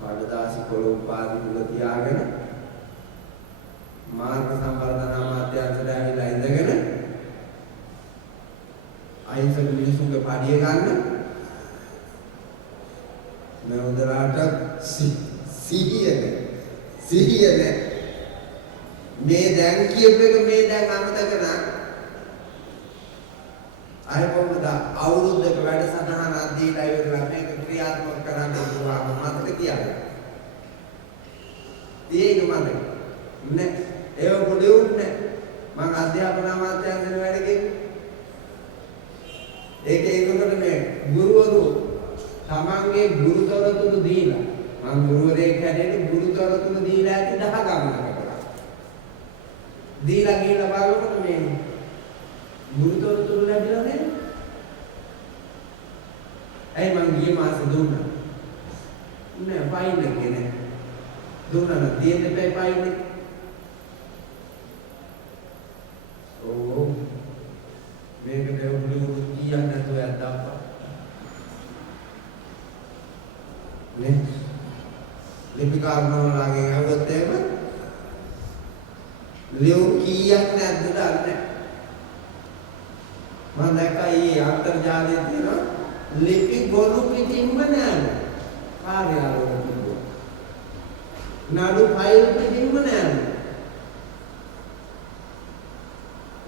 කාඩදාසි කොළොම්පාදි මුල තියාගෙන මාර්ග සම්වර්ධන අමාත්‍යාංශයට ඇවිල්ලා ඉඳගෙන අහිංසක මිනිසුන්ගේ පඩිය ගන්න මේ උදලාට සිහිය නැහැ. මේ දැන් කියපු එක මේ දැන් අමතක නැහැ. අය කොහොමද අවුරුද්දක වැඩසටහනක් දීලා ඉවරලා මේක ක්‍රියාත්මක කරන්න පුළුවන් මතක තියාගන්න. ඒක මතක නෑ. ඒක පොඩි උන්නේ මම අධ්‍යාපන අමාත්‍යාංශයෙන් වැඩ කෙරුවේ. ඒකේ ඉන්නකොට මේ ගුරුවරු තමන්ගේ ගුරුතොරතුරු දීලා මම ගුරුවරයෙක් හැටියට ගුරුතොරතුරු දීලා ඇති 10 ගණනකට. දීලා ගිහලා බලනකොට මේ ගුරුතොරතුරු ලැබිලා නැහැ. ඇයි මං ගියේ මාසේ දුන්නා. නෑ ෆයින් එකේ නෑ. දුන්නා නම් දෙන්න එපා ෆයින් එක. ඕ මේක දෙවුළු කීයක් නැතුව යද්දාපා. නේ ලිපිකාරනෝලාගේ අවුත් එහෙම ලියු කීයක් නැද්ද දන්නේ. මම දැක්කා ඊ අන්තර්ජාලයේ තියෙන ලිපි ගොනු පිටින්ම නෑනේ. කාර්යාලවල තිබුණා. නඩු ෆයිල් පිටින්ම නෑනේ.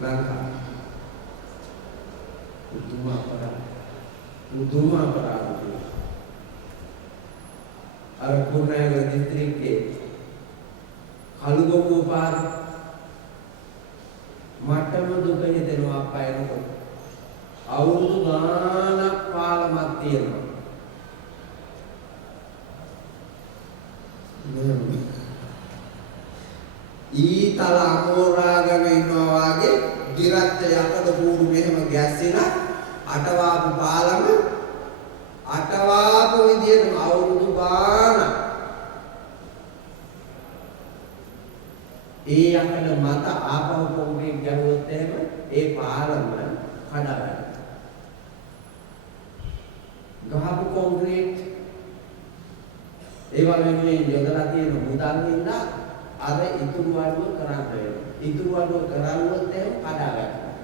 ලංකාව. පුදුම අපරාධ. අර කුරුණෑගල දිස්ත්‍රික්කයේ කළුගොමුව පාර මටම දුක හිතෙනවා අපයනකොට. අවුරුදු ගානක් පාලමක් තියෙනවා. ඊතල අමෝරාගෙන ඉන්නවා වගේ දිරච්ච යකඩ කූරු මෙහෙම ගැස්සිලා අටවාපු පාලම අටවාපු විදියට අවුරුදු ගානක් ඒ යකඩ මත ආපහු කොන්ක්‍රීට් ගැහුවොත් එහෙම ඒ පාලම කඩාවැටෙනවා. ගහපු කොන්ක්‍රීට් ඒවා වෙනුවෙන් යොදලා තියෙන මුදල් හින්දා අර ඉතුරු වඩුව කරන්න වෙනවා. ඉතුරු වඩුව කරවුවොත් එහෙම කඩාවැටෙනවා.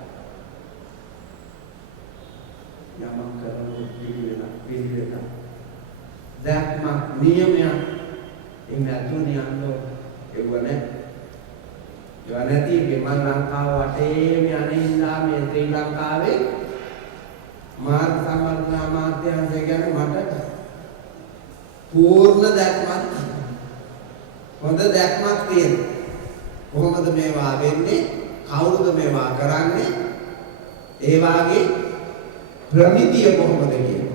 යමක් කරනකොට පිළිවෙලක් දැක්මක් නියමයක් එන්නේ අතුණිය අන්නෝ ඒවනේ යවනති මම ලංකාව වටේම යනින්දා මේ ශ්‍රී ලංකාවේ මාර්ග සම්වර්ධන මාධ්‍යංශය ගැන මට පූර්ණ දැක්මක් හොඳ දැක්මක් තියෙනවා. කොහොමද මේවා වෙන්නේ? කවුරුද මේවා කරන්නේ? ඒ වාගේ ප්‍රමිතිය කොහොමද කියන්නේ?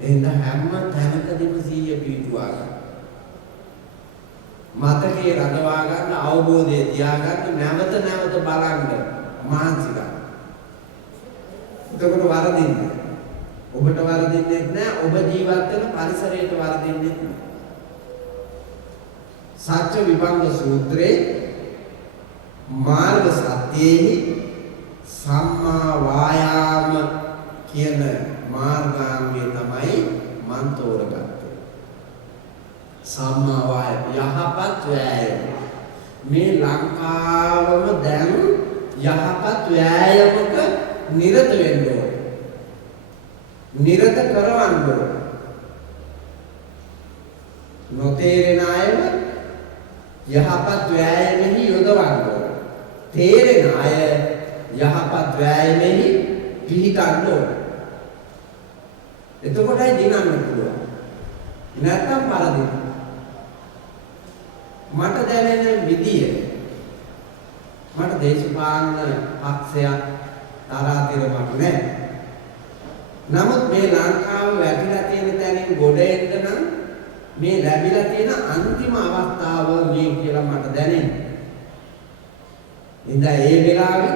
එහෙනම් හැම තැනකදීම සීය පිටුවා ගන්න. මතකයේ රඳවා ගන්න, අවබෝධය තියාගන්න, නැවත නැවත බලන්න මානසික. එතකොට වරදින්නේ. ඔබට වරදින්නේ නැහැ. ඔබ ජීවත් වෙන පරිසරයට වරදින්නේ නැහැ. සත්‍ය විභංග සූත්‍රයේ මාර්ග සත්‍යෙහි සම්මා වායාම කියන මාර්ගාංගය තමයි මන් තෝරගත්තේ. සම්මා වායාම යහපත් වෑයම. මේ ලංකාවම දැන් යහපත් වෑයමක නිරත වෙන්න ඕනේ. නිරත කරවන්න ඕනේ. නොතේරෙන අයව යහපත් වෑයමෙහි යොදවන්න ඕනේ. තේරෙන අය යහපත් වෑයමෙහි පිහිටන්න ඕනේ. එතකොටයි දිනන්න පුළුවන්. නැත්තම් පරදින. මට දැනෙන විදිය මට දේශපාලන පක්ෂයක් තරාතිරමක් නැහැ. නමුත් මේ ලංකාව වැටිලා තියෙන තැනින් ගොඩ එන්න නම් මේ ලැබිලා තියෙන අන්තිම අවස්ථාව මේ කියලා මට දැනෙනවා. ඉතින් ඒ වෙලාවේ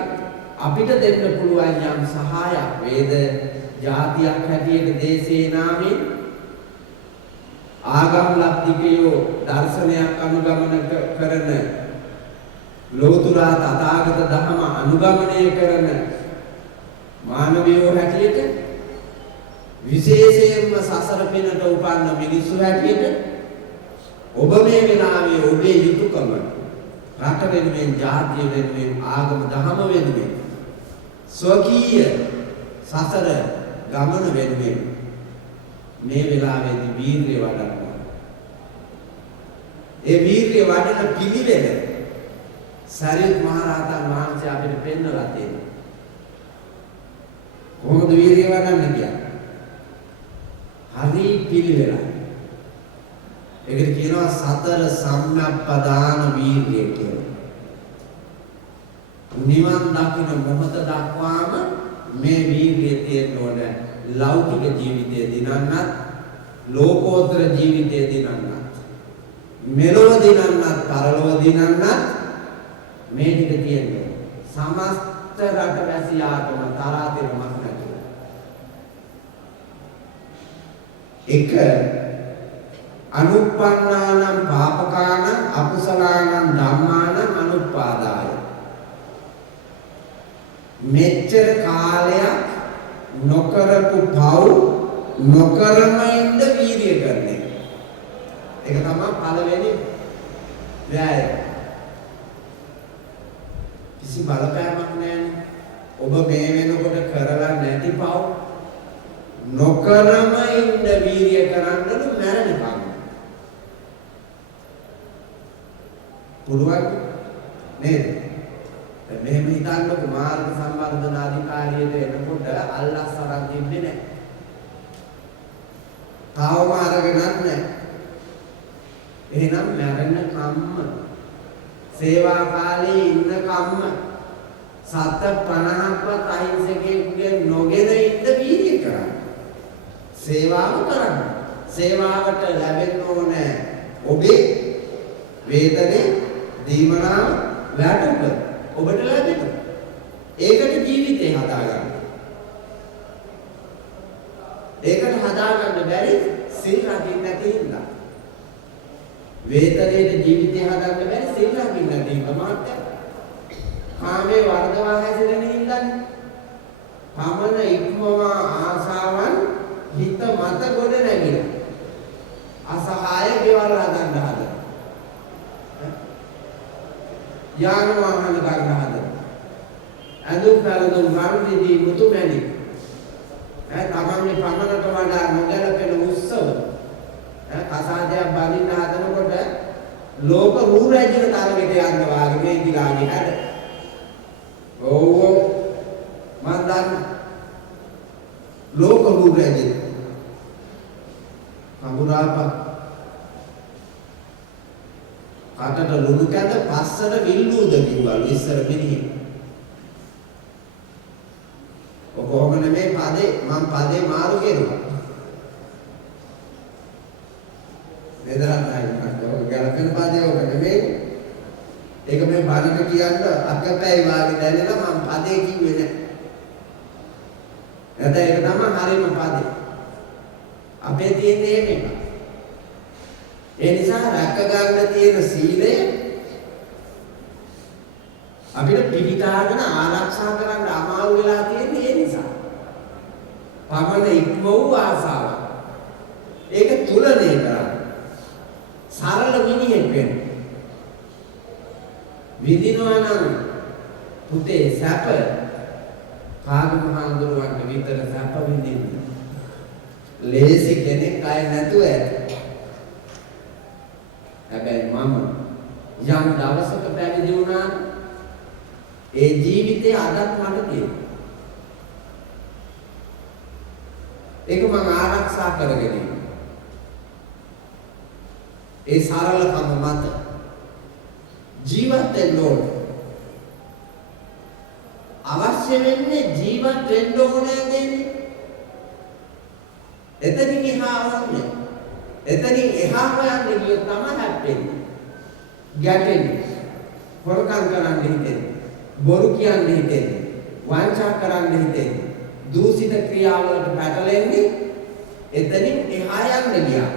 අපිට දෙන්න පුළුවන් යම් සහායක් වේද ජාතියක් හැටියට දේශේ නාමයෙන් ආගම් ලබ්ධිකයෝ දර්ශනයක් අනුගමන කරන ලෝතුරා තථාගත ධර්ම අනුගමනය කරන මානවයෝ හැටියට විශේෂයෙන්ම සසර පිනට උපන්න මිනිස්සු හැටියට ඔබ මේ වෙලාවේ ඔබේ යුතුයකම රට වෙනුවෙන් ජාතිය වෙනුවෙන් ආගම ධර්ම වෙනුවෙන් ස්වකීය සසර ගමන වෙනුවෙන් මේ වෙලාවේදී වීර්යය වඩන්න. ඒ වීර්යය වඩන පිළිවෙල සරියුත් මහ රහතන් වහන්සේ අපිට පෙන්වලා තියෙනවා. කොහොමද වීර්යය වඩන්නේ කියන්නේ? හරි පිළිවෙලයි. ඒකට කියනවා සතර සම්‍යක්පදාන වීර්යය කියලා. නිවන් දකින්න මොහොත දක්වාම මේ වීර්යය තියෙන්න ඕන. ලෞකික ජීවිතය දිනන්නත් ලෝකෝත්තර ජීවිතය දිනන්නත් මෙලොව දිනන්නත් පරලොව දිනන්නත් මේ ටික තියෙන්නේ සමස්ත රටවැසියාටම තරාතිරමක් නැතුව එක අනුප්පන්නානම් පාපකානම් අකුසලානම් ධම්මානම් අනුප්පාදාය මෙච්චර කාලයක් නොකරපු පව් නොකරම ඉන්න වීර්ය කරන එක. ඒක තමයි පළවෙනි වෑයම. කිසි බලපෑමක් නැහැ. ඔබ මේ වෙනකොට කරලා නැති පව් නොකරම ඉන්න වීර්ය කරන්නලු මැරෙනකම්. පුළුවන් නේද? මෙහෙම හිතන්නකො මාර්ග සම්වර්ධන අධිකාරියට එනකොට අල්ලස් අරන් තිබ්බේ නැහැ. තාවම අරගෙනත් නැහැ. එහෙනම් මැරෙන කම්ම සේවා කාලේ ඉන්න කම්ම සත 50ක්වත් අහිංසකයෙකුගේ නොගෙන ඉන්න වීර්ය කරන්න. සේවාව කරන්න. සේවාවට ලැබෙන්න ඕනේ ඔබේ වේතනේ දීමනාව වැටුප ඔබට ලැබෙනවා. ඒකට ජීවිතේ හදාගන්න. ඒකට හදාගන්න බැරි සිල් රකින්න නැති හින්දා. වේතනයේ ජීවිතේ හදාගන්න බැරි සිල් රකින්න නැති හින්දා මාත්‍ය. කාමේ වර්ධවා හැසිරෙන හින්දානේ. පමණ ඉක්මවා ආසාවන් හිත මත ගොඩ නැගිලා. අසහාය ගෙවල් හදන්න හදන. යාන වාහන ගන්න හදන. අඳුම් පැළඳුම් ගාම්විදී මුතුමැණි. තමන්ගේ පමණට වඩා නොගැලපෙන උත්සව. කසාදයක් බඳින්න හදනකොට ලෝක රූ රැජින තරගෙට යන්න වාගේ මේ දිලාගේ හැද. ඔව් මන් දන්න ලෝක රූ රැජින. අමුරාපා අතට ලුණු කැඳ පස්සට විල්ලුද කිව්වලු ඉස්සර මිනිහෙක්. කොහොම නෙමේ මම පදේ මාරු කෙරුවා. වේදනාවක් නැහැ. ගැලපෙන පදේ ඔක නෙමේ. ඒක මේ බණක කියන්න අකපැයි වාගේ දැනෙලා මම පදේ කිව්වේ නැහැ. නැත්නම් ඒක තමයි හරියම පදේ. අපේ තියෙන්නේ මේක. ඒ නිසා රැක ගන්න තියෙන සීලය අපිට පිළිකාගෙන ආරක්ෂා කරන්න අමාරු වෙලා තියෙන්නේ ඒ නිසා. පමණ ඉක්ම වූ ආසාව. ඒක තුලනේ කරන්නේ. සරල මිනිහෙක් වෙන්න. විඳිනවා නම් පුතේ සැප කාගමහඳුරවන්න විතර සැප විඳින්න. ලේසි කෙනෙක් අය නැතුව ඇත. හැබැයි මම යම් දවසක පැවිදි වුණා ඒ ජීවිතේ අදත් මට තියෙනවා. ඒක මම ආරක්ෂා කරගෙන ඉන්නවා. ඒ සරලකම මත ජීවත් වෙන්න ඕන. අවශ්‍ය වෙන්නේ ජීවත් වෙන්න ඕනේ නේද? එතනින් එහා වුණේ. එතනින් එහා හොයන්න ගියොත් තමයි හැප්පෙන්නේ. ගැටෙන්නේ. හොරකම් කරන්න හිතෙන්නේ. බොරු කියන්න හිතෙන්නේ. වංචා කරන්න හිතෙන්නේ. දූෂිත ක්‍රියාවලට පැටලෙන්නේ. එතනින් එහා යන්න ගියා.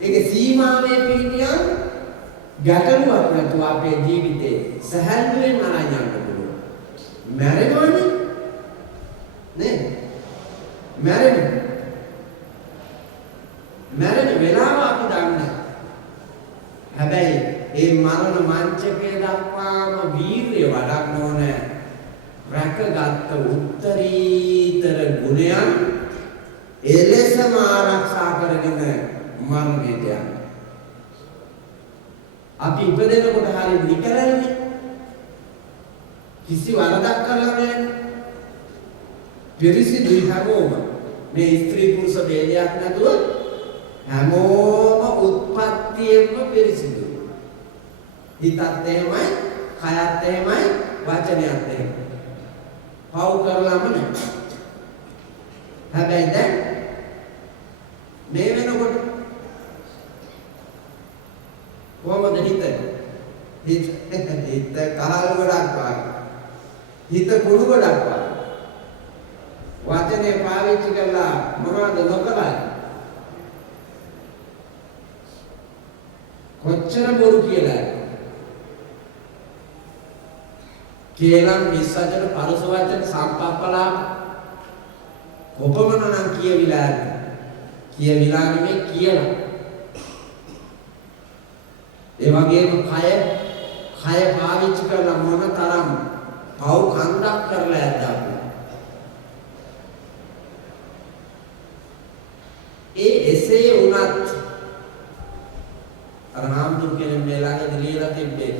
ඒක සීමාවේ පිටියන් ගැටලුවක් නැතුව අපේ ජීවිතේ සැහැල්ලුවෙන් අරන් යන්න පුළුවන්. මැරෙනවනේ. නේ? මැරෙන වෙලාව අපි දන්නේ. හැබැයි ඒ මරණ මංචකයේ දක්වාම වීර්යය වඩන්න ඕනේ. රැකගත් උත්තරීතර ගුණයන් එලෙසම ආරක්ෂා කරගෙන මරණයට යන්න. අපි ඉපදෙනකොට හරිය නිකරන්නේ. කිසි වරදක් කරලා නැහැ. පිරිසිදුයි හැමෝම. මේ ස්ත්‍රී පුරුෂ ભેදයක් නැතුව හැමෝම උත්පත්තියෙම පිරිසිදුයි. හිතත් එහෙමයි, කයත් එහෙමයි, වචනයත් එහෙමයි. පව් කරලාම නැහැ. හැබැයි දැන් මේ වෙනකොට කොහොමද හිත කලල් ගොඩක් වගේ. හිත කුණු ගොඩක් වගේ. වචනේ පාවිච්චි කරලා මොනවද නොකරන්නේ? කොච්චර බොරු කියලා. කේලම් විශ්වචන පරස වචන සම්පප්පලා කොපමණනම් කියවිලා නෙමෙයි කියලා. ඒ වගේම කය පාවිච්චි කරලා මොන තරම් පව් කන්දක් කරලා ඇද්දා. එසේ වුණත් අර හාමුදුරු කෙනෙක් මේ ළඟදී ලියලා තිබ්බේ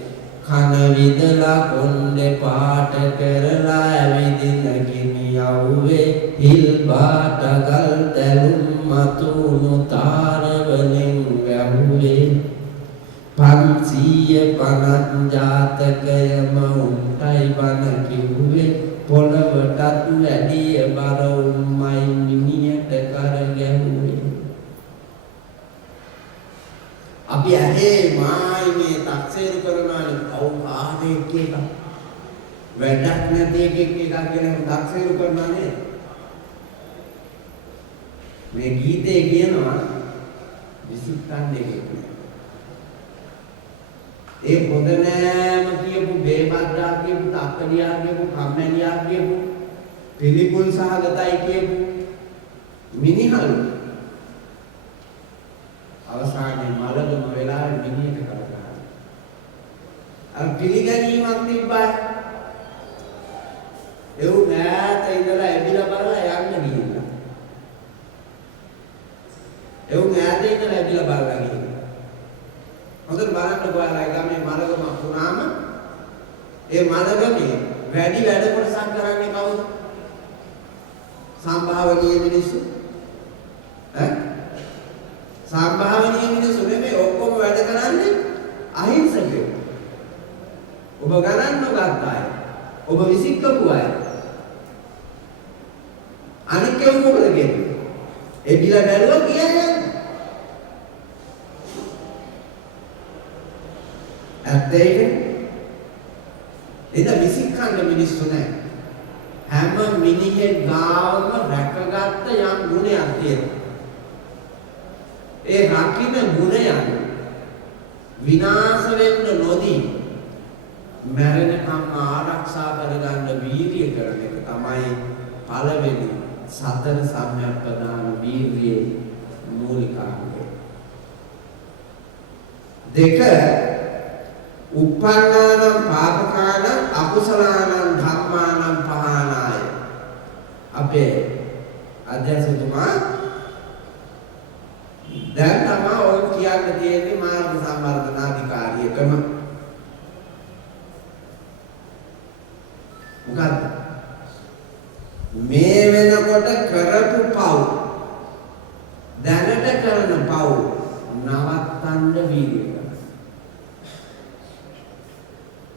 කන විදලා කොණ්ඩේ පාට කරලා ඇවිදින ගිනි යව්වේ හිල් බාට ගල් දැලුම් මතුණු තාර වලින් වැහුවේ 550 ජාතකයම උන්ටයි බන කිව්වේ පොළවටත් වැඩිය බර උම්මයි මිනිහට කර ගැහුවේ. අපි ඇහේ මායි මේ තක්සේරු කරනානේ අවු ආදේ එක වැඩක් නැති එකක් ගැන තක්සේරු කරනානේ. මේ ගීතේ කියනවා විසුත්තන් දෙකක්. ඒ හොඳ නෑම කියපු බේබද්දා කියපු තක්කලියා කියපු කම්මැලියා කියපු පිළිකුල් සහගතයි කියපු මිනිහලු අවසානයේ මලගම වෙලාවේ මිනිහට කරගන්නවා. අර පිළිගැනීමක් තිබ්බා. ඒ උනාත ඉඳලා එබිලා බලලා යන්න ගිහිල්ලා. ඒ උනාත ඉඳලා එබිලා බලලා ගිහිල්ලා. හොඳට බලන්න ඔයාලා ගමේ මලගම වුණාම ඒ මලගමේ වැඩි වැඩ කොටසක් කරන්නේ කවුද? සම්භාවනීය මිනිස්සු. සම්භාවනීය මිනිස්සු නෙමෙයි ඔක්කොම වැඩ කරන්නේ අහිංසකයෝ. ඔබ ගණන් නොගත් අය. ඔබ විසිකපු අය. අනික කෙනෙක් මොකද කියන්නේ? ඒ බිල බැලුවා කියන්නේ ඇත්තේක එද විසිකන්න මිනිස්සු නැහැ. හැම මිනිහෙක් ගාවම රැකගත්ත යම් ගුණයක් තියෙනවා. ඒ රකින්න ගුණයන් විනාශ වෙන්න නොදී මරණකම් ආරක්ෂා කරගන්න වීර්ය කරන එක තමයි පළවෙනි සතර සම්‍යක් ප්‍රදාන වීර්යයේ මූලිකාංගය. දෙක උපන්නානම් පාපකානම් අකුසලානම් ධම්මානම් පහනාය. අපේ අධ්‍යක්ෂතුමා දැන් තමයි ඔය කියන්න තියෙන්නේ මාර්ග සම්වර්ධනාධිකාරියකම. මොකද්ද? මේ වෙනකොට කරපු පව් දැනට කරන පව් නවත්තන්න වීර්යය.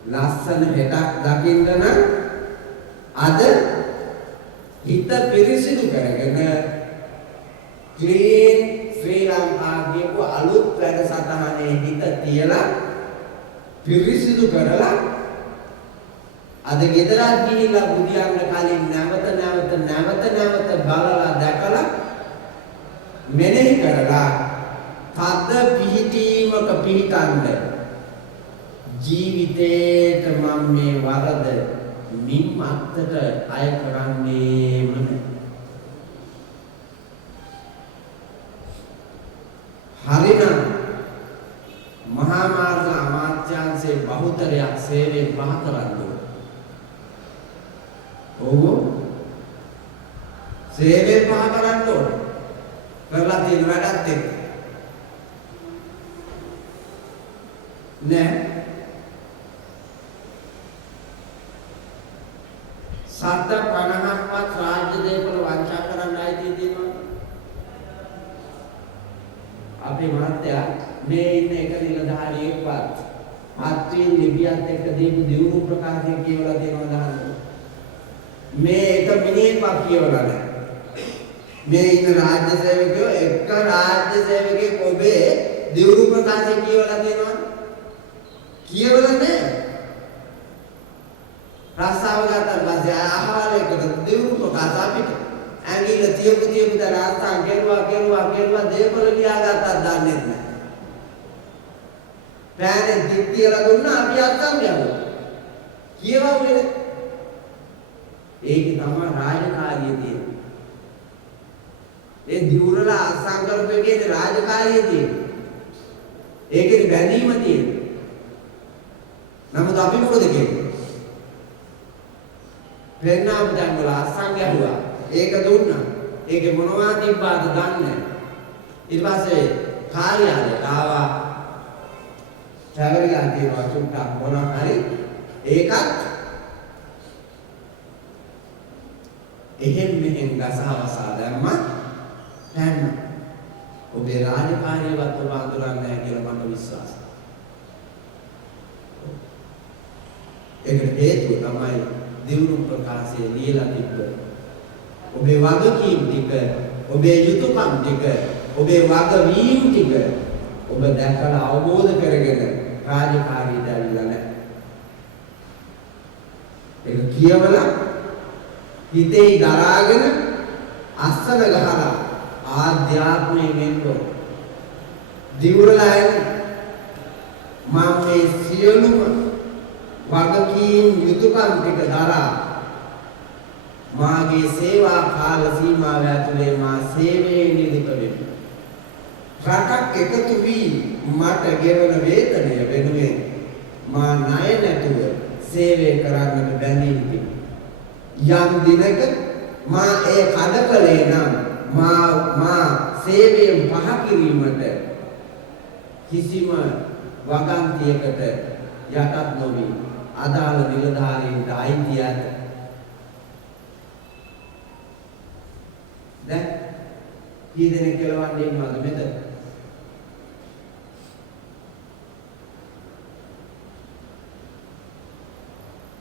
ලස්සන හෙටක් දකින්න නම් අද හිත පිරිසිදු කරගෙන ක්ලීන් ශ්‍රී ලංකා කියපු අලුත් වැඩසටහනේ හිත තියලා පිරිසිදු කරලා අද ගෙදරක් ගිහිල්ලා බුදියන්න කලින් නැවත බලලා දැකලා මෙනෙහි කරලා තද පිහිටීමක පිහිටන්න ජීවිතේට මම මේ වරද මින් අත්තට අය කරන්නේම හරිනම් මහා මාර්ග අමාත්‍යාංශයේ බහුතරයක් සේවය පහ කරන්නේ. ඔව් සේවය පහ කරන්න ඕන. කරලා තියෙන වැඩත් එක්ක නෑ සද්ද 50ක්වත් රාජ්‍ය දේපල වංචා කරන්න ආйти තියෙනවා. අපේ මහත්තයා මේ ඉන්න එක නිලධාරියෙක්වත් මාත්‍රින් ලිපියත් එක්ක දීපු දියුණු ප්‍රකාශය කියවලා තියෙනවා දාන්න. මේ එක මිනිහෙක්වත් කියවලා නැහැ. මේ ඉන්න රාජ්‍ය සේවකයෝ එක රාජ්‍ය සේවකෙක් ඔබේ දියුණු ප්‍රකාශය කියවලා තියෙනවා. කියවලා නැහැ. රස්සාව ගන්න පස්සේ අහවල් එකට දියුණු ප්‍රකාශ අපිට ඇඟිල්ල තියපු දරාස්තා ගෙරුවා දේපල ලියාගත්තා දන්නේ නැහැ. පෑනේ දිත්තියලා දුන්නා අපි අත්තම් යවුවා. කියවුවේ ඒක තමයි රාජකාරිය තියෙන්නේ. ඒ දියුරලා අසංකල්පයේ රාජකාරිය තියෙන්නේ. ඒකේ බැඳීම තියෙන්නේ. නමුත් අපි මොකද කියන්නේ? වෙන්නාම දැන් වල අස්සන් ගැහුවා. ඒක දුන්නා. ඒකේ මොනවා තිබ්බාද දන්නේ නැහැ. ඊට පස්සේ කාර්යාලයට ආවා. ට්‍රැවලිලා තියෙනවා චුට්ටක් මොනවා හරි. ඒකත් එහෙන් මෙහෙන් ගසහවසා දැම්මා. දැන් ඔබේ රාජකාරියවත් ඔබ අඳුරන්නේ නැහැ කියලා මට විශ්වාසයි. ඒකට හේතුව තමයි දිනුම් ප්‍රකාශයේ ලියලා තිබ්බ ඔබේ වගකීම් ටික, ඔබේ යුතුයකම් ටික, ඔබේ වගවීම් ටික ඔබ දැකලා අවබෝධ කරගෙන රාජකාරියට ඇවිල්ලා නැහැ. ඒක කියවලා හිතේ දරාගෙන අස්සන ගහලා ආධ්‍යාත්මයෙන් වෙන්න දිවුරලා මම මේ සියලුම වගකීම් යුතුයකම් ටික දරා මාගේ සේවා කාල සීමාව ඇතුලේ මා සේවයේ නිරත වෙමි. රටක් එකතු වී මට ගෙවන වේතනය වෙනුවෙන් මා ණය නැතුව සේවය කරන්නට බැඳී සිටිමි. යම් දිනක මා ඒ කඩකලේ නම් මා සේවයෙන් පහ කිරීමට කිසිම වගන්තියකට යටත් නොවි අදාළ නිලධාරීන්ට අයිතිය ඇත. දැන් කී දෙනෙක් කෙලවන්නේ ඉන්නවද මෙතන?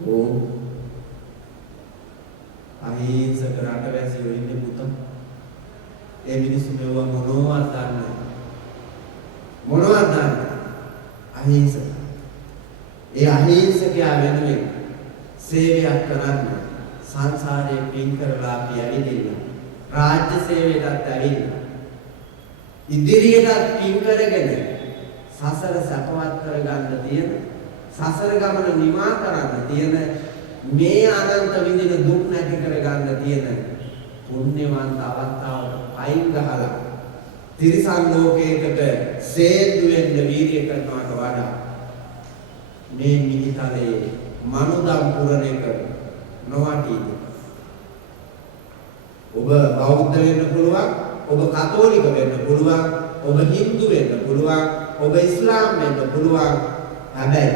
ඕ අහිංසක රටවැසියෝ ඉන්නේ පුතා. ඒ මිනිස්සු මෙව මොනවද දන්නේ? මොනවද දන්නේ? අහිංසක. ඒ අහිංසකයා වෙනුවෙන් සේවයක් කරන්න සංසාරේ පින් කරලා අපි ඇවිදින්න. රාජ්‍ය සේවයටත් ඇවිල්ලා. ඉදිරියටත් පින් කරගෙන සසර සපවත් කරගන්න තියෙන, සසර ගමන නිමා කරන්න තියෙන, මේ අනන්ත විඳින දුක් නැති කරගන්න තියෙන පුණ්‍යවන්ත අවස්ථාවට පයින් ගහලා තිරිසන් ලෝකයකට සේතු වෙන්න වීර්ය කරනවට වඩා මේ මිහිතලේ මනුදම් පුරණ එක නොවටීද? ඔබ බෞද්ධ වෙන්න පුළුවන්, ඔබ කතෝලික වෙන්න පුළුවන්, ඔබ හින්දු වෙන්න පුළුවන්, ඔබ ඉස්ලාම් වෙන්න පුළුවන්. හැබැයි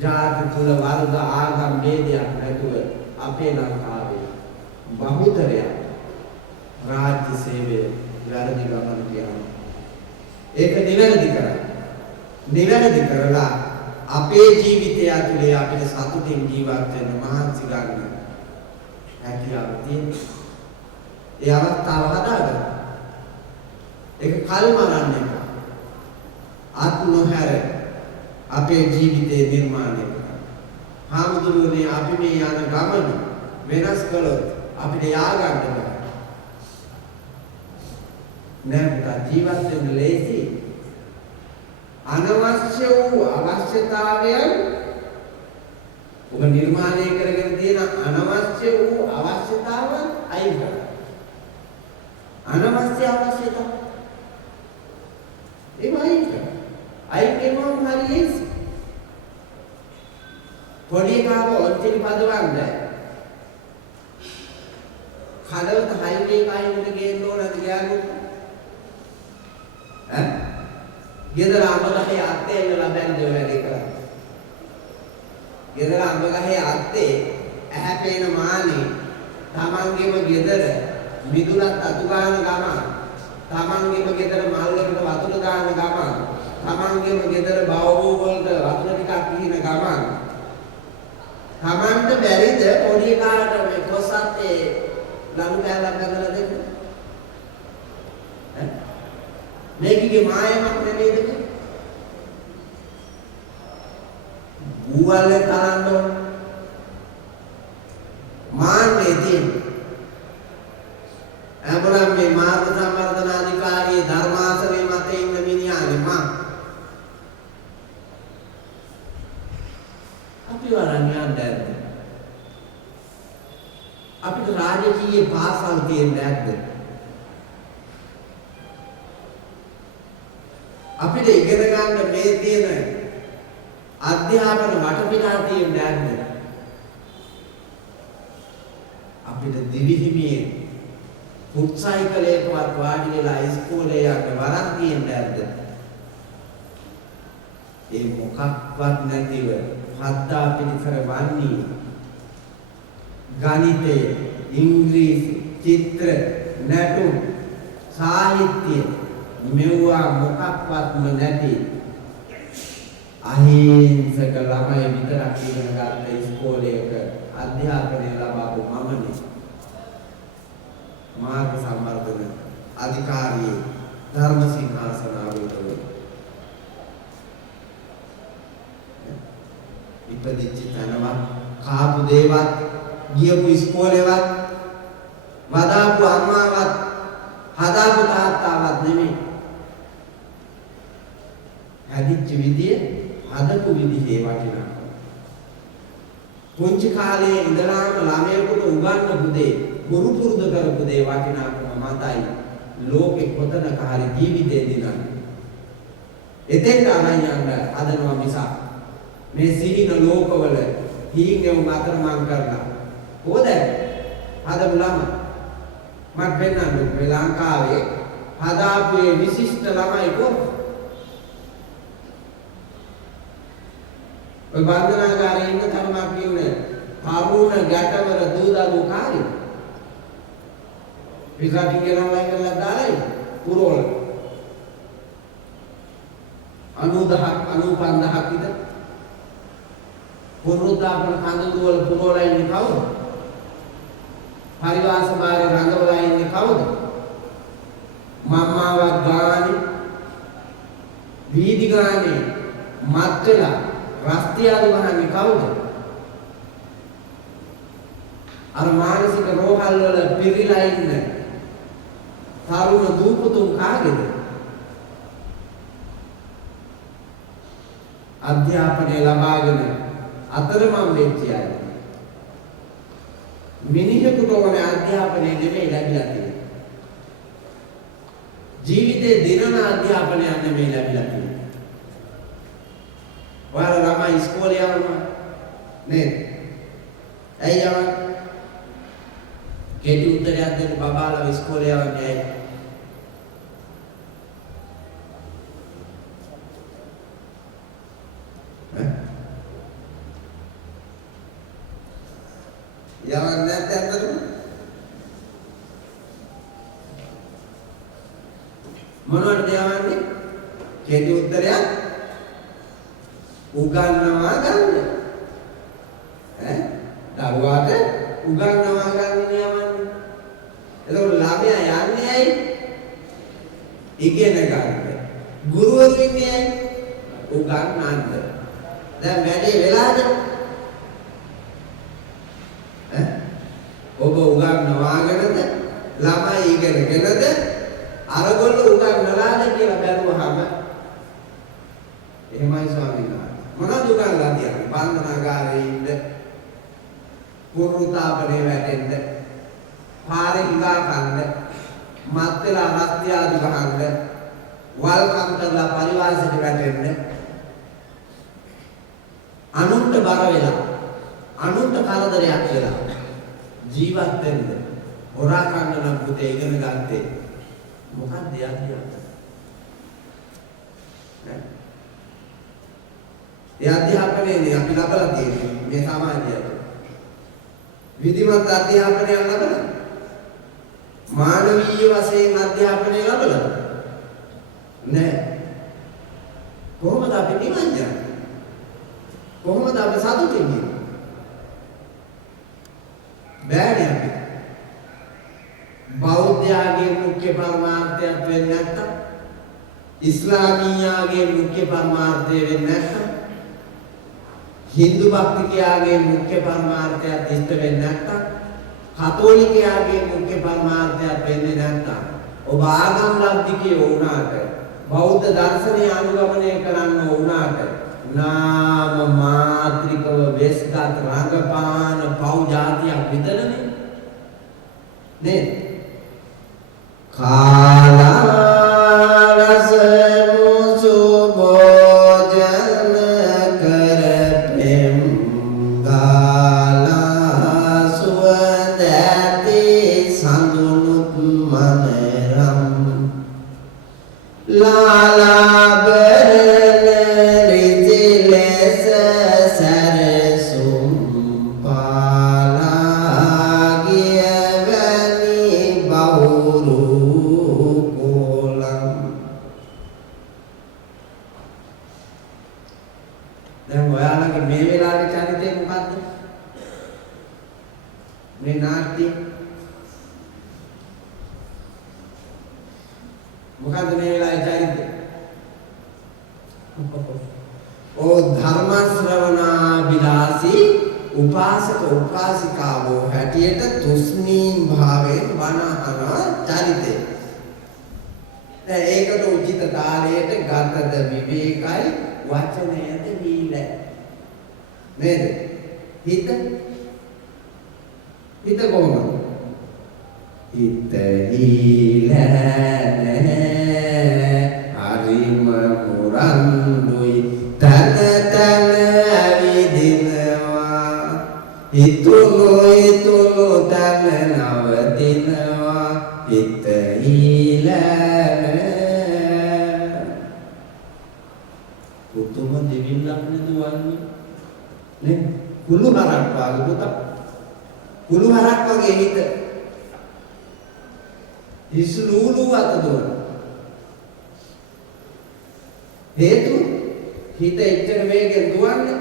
ජාති කුල වර්ග ආගම් ભેදයක් නැතුව අපේ ලංකාවේ බහුතරයක් රාජ්‍ය සේවය වැරදි ගමන කියනවා. ඒක නිවැරදි කරා. නිවැරදි කරලා අපේ ජීවිතය ඇතුලේ අපිට සතුටින් ජීවත් වෙන්න මහන්සි ගන්න හැකියාව තියෙනවා. ඒ අවස්ථාව හදාගන්න. ඒක කල්මරන්න එපා. ආත්මොහැර අපේ ජීවිතේ නිර්මාණය කරන්න. හාමුදුරුවනේ අපි මේ යන ගමන වෙනස් කළොත් අපිට යාගන්න බෑ. නෑ ජීවත් වෙන්න ලේසි. අනවශ්‍ය වූ අවශ්‍යතාවයන් ඔබ නිර්මාණය කරගෙන තියෙන අනවශ්‍ය වූ අවශ්‍යතාවන් අයින් කරන්න. අනවශ්‍ය අවශ්‍යතාව ඒවා අයින් කරන්න. අයින් කරනවම හරි ලේසි. පොඩි කාව ඔන්තින් පදවන්න කඩවත හයිවේ කයින්ද ගේන්න ඕනද ගෑනුත් ඈ ගෙදර අඹගහේ අත්තේ ඉඳලා බැන්දේ වැඩි කරා. ගෙදර අඹගහේ අත්තේ ඇහැ පේන මානේ තමන්ගේම ගෙදර මිදුලත් අතු ගන්න ගමන්, තමන්ගේම ගෙදර මල් වලට වතුර දාන ගමන්, තමන්ගේම ගෙදර බවබෝ වලට වතුර ටිකක් පිහින ගමන් තමන්ට බැරිද පොඩි කාට මේ කොසත්තේ ලනු කැලක් ගන්නලා දෙන්න? ඈ මේකේ මායමක් නෙමෙයිද? ගුවල්ලේ තරන්න මාන්නේ තියෙන්නේ. අපරම් මේ මාර්ග සම්වර්ධන අධිකාරියේ ධර්මාසනයේ මත ඉන්න මිනිහානේ මා. අපි වරන් යන්නේ අපිට රාජකීය පාසල් තියෙන්නේ නැද්ද? අපිට ඉගෙන ගන්න මේ තියෙන අධ්‍යාපන වටපිටාව තියෙන්නේ නැද්ද? අපිට දිවිහිමියේ ෆුට් සයිකලයකවත් වාඩි වෙලා ඉස්කෝලේ යන්න වරක් තියෙන්න ඇද්ද? ඒ මොකක්වත් නැතිව හද්දා පිළිසර වන්නේ ගණිතය, ඉංග්‍රීසි, චිත්‍ර, නැටුම්, සාහිත්‍ය මෙවුවා මොකක්වත්ම නැති අහිංසක ළමයි විතරක් ඉගෙන ගන්න ඉස්කෝලේක අධ්‍යාපනය ලබාපු මමනේ මාර්ග සම්වර්ධන අධිකාරියේ ධර්ම සිංහාසන ආරූඪව ඉපදිච්ච තැනවත් කාපු දේවත් ගියපු ඉස්කෝලේවත් වදාපු අම්මාවත් හදාපු තාත්තාවත් නෙමෙයි හැදිච්ච විදිය හදපු විදිහේ වටිනාකම පුංචි කාලේ ඉඳලාම ළමයෙකුට උගන්වපු දේ ගුරු පුරුදු කරපු දේ වටිනාකම මතයි ලෝකෙ කොතනක හරි ජීවිතේ දිනන්නේ එතෙන් ආනයන් හදනවා මිසක් මේ සිහින ලෝකවල හීනෙව අතරමං කරලා කොහොද හදපු ළමයි මම පෙන්නන්නේ මේ ලංකාවේ හදාපු මේ විශිෂ්ට ළමයි කොහොමද ඔය බන්ධනාගාරේ ඉන්න තරමක් ඉන්නේ තරුණ ගැටවර දූදරු කාරි විකාටි කියනවා කියලා දායි පුරවල 90ක් 95ක් විතර පුරුද්දාපන කඳුළු වල පුරවලා ඉන්නේ කවුද? පරිවාස බාරේ රඟවලා ඉන්නේ කවුද? මම්මාවක් ගානේ වීදි ගානේ මත් වෙලා රස්තියාදු වහන්නේ කවුද? අර මානසික රෝහල් වල පිරීලා ඉන්න තරුණ දූපතුන් කාගේද? අධ්‍යාපනය ලබාගෙන අතරමං වෙච්ච අය. මිනිහෙකුට ඕනේ අධ්‍යාපනය නෙමෙයි ලැබිලා තියෙන්නේ. ජීවිතේ දිනන අධ්‍යාපනයක් නෙමෙයි ලැබිලා තියෙන්නේ. ඔයාලා ළමයි ඉස්කෝලේ යනවා නේද? ඇයි යවන්නේ? කෙටි උත්තරයක් දෙන්න බබාලා ඉස්කෝලේ යවන්නේ ඇයි? යවන්නේ නැත්නම් මොනවටද යවන්නේ? කෙටි උත්තරයක් උගන්වනවා ගන්න. දරුවාට උගන්වනවා ගන්න යවන්නේ. එතකොට ළමයා යන්නේ ඇයි? ඉගෙන ගන්න. ගුරුවරු ඉන්නේ ඇයි? උගන්වන්න. දැන් වැඩේ වෙලාද? ඔබ උගන්වවාගෙනද ළමයි ඉගෙනගෙනද අරගොල්ලෝ උගන්වලාද කියලා බැලුවහම එහෙමයි ස්වාමීන් වහන්සේ. මොනවද උගන්වලා තියන්නේ? බන්ධනාගාරේ ඉන්න, පුරුතාපනේ වැටෙන්න, පාරේ ඉඳා කන්න, මත් වෙලා රස්තියාදු ගහන්න, වල්කම් කරලා පරිවාසයට වැටෙන්න, අනුන්ට බර වෙලා, අනුන්ට කරදරයක් වෙලා ජීවත් වෙන්න හොරා කන්න නම් පුතේ ඉගෙන ගත්තේ මොකක්ද යන්නේ? ඒ අධ්‍යාපනයේදී අපි ලබලා තියෙන්නේ මේ සමාජයට විධිමත් අධ්‍යාපනයක් ලබලා මානවීය වශයෙන් අධ්‍යාපනය ලබලා නෑ. කොහොමද අපි නිවන් යන්නේ? කොහොමද අපි සතුටින් ඉන්නේ? බෑනේ අපි. බෞද්ධයාගේ මුඛ්‍ය පරමාර්ථයක් වෙන්නේ නැත්තම්, ඉස්ලාමීයාගේ මුඛ්‍ය පරමාර්ථය වෙන්නේ නැත්තම්, හින්දු භක්තිකයාගේ මුඛ්‍ය පරමාර්ථයක් ඉෂ්ට වෙන්නේ නැත්තම්, කතෝලිකයාගේ මුඛ්‍ය පරමාර්ථයක් වෙන්නේ නැත්තම්, ඔබ ආගම් ලබ්ධිකයෝ වුණාට, බෞද්ධ දර්ශනය අනුගමනය කරන්න වුණාට, නාම මාත්‍රිකව වෙස්ගත් රංගපාන පව් જાතියක් විතරනේ නේද? කාලරස මුසු භෝජන කරපෙම් ගාලා සුවඳ ලෙස සැරසුම් පාලාගිය වැනි බහුරු කොලම්. දැන් ඔයාලගේ මේ වෙලාවේ චරිතය මොකද්ද? මේ නාට්‍ය මොකද්ද මේ වෙලාවේ චරිතය? ඕ ධර්ම ශ්‍රවණාබිලාසී උපාසක උපාසිකාවෝ හැටියට තුස්නීම් භාවයෙන් වනහන චරිතය. දැන් ඒකට උචිත කාලයට ගතද විවේකයි වචනයද වීල නේද? හිත කොහොමද? හිත හීල හරිම මුරන්දුයි තන තන විදිනවා හිතුණු තන නවතිනවා හිත හීල පුතුම දෙවිල්ලක් නෙදුවන්නේ නේ කුළු හරක් වගේ පුතා කුළු හරක් වගේ හිත ඉස්ලූලු අත දුවන හේතු හිත එච්චර වේගෙන් දුවන්නේ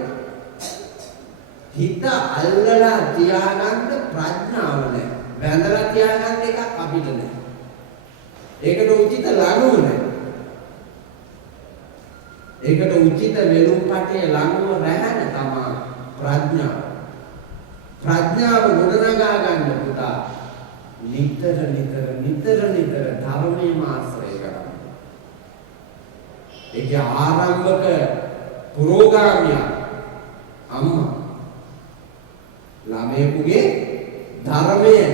හිත අල්ලලා තියාගන්න ප්‍රඥාව නැහැ බැඳලා තියාගන්න එකක් අපිට නැහැ ඒකට උචිත ලනුව නැහැ ඒකට උචිත වෙලුම් පටේ ලනුව රැහැන තමයි ප්‍රඥාව ගොඩනගා ගන්න පුතා නිතර ධර්මයේ ආශ්‍රය කරන්න. ඒක ආරම්භක පුරෝගාමිය අම්මා ළමයෙකුගේ ධර්මයේ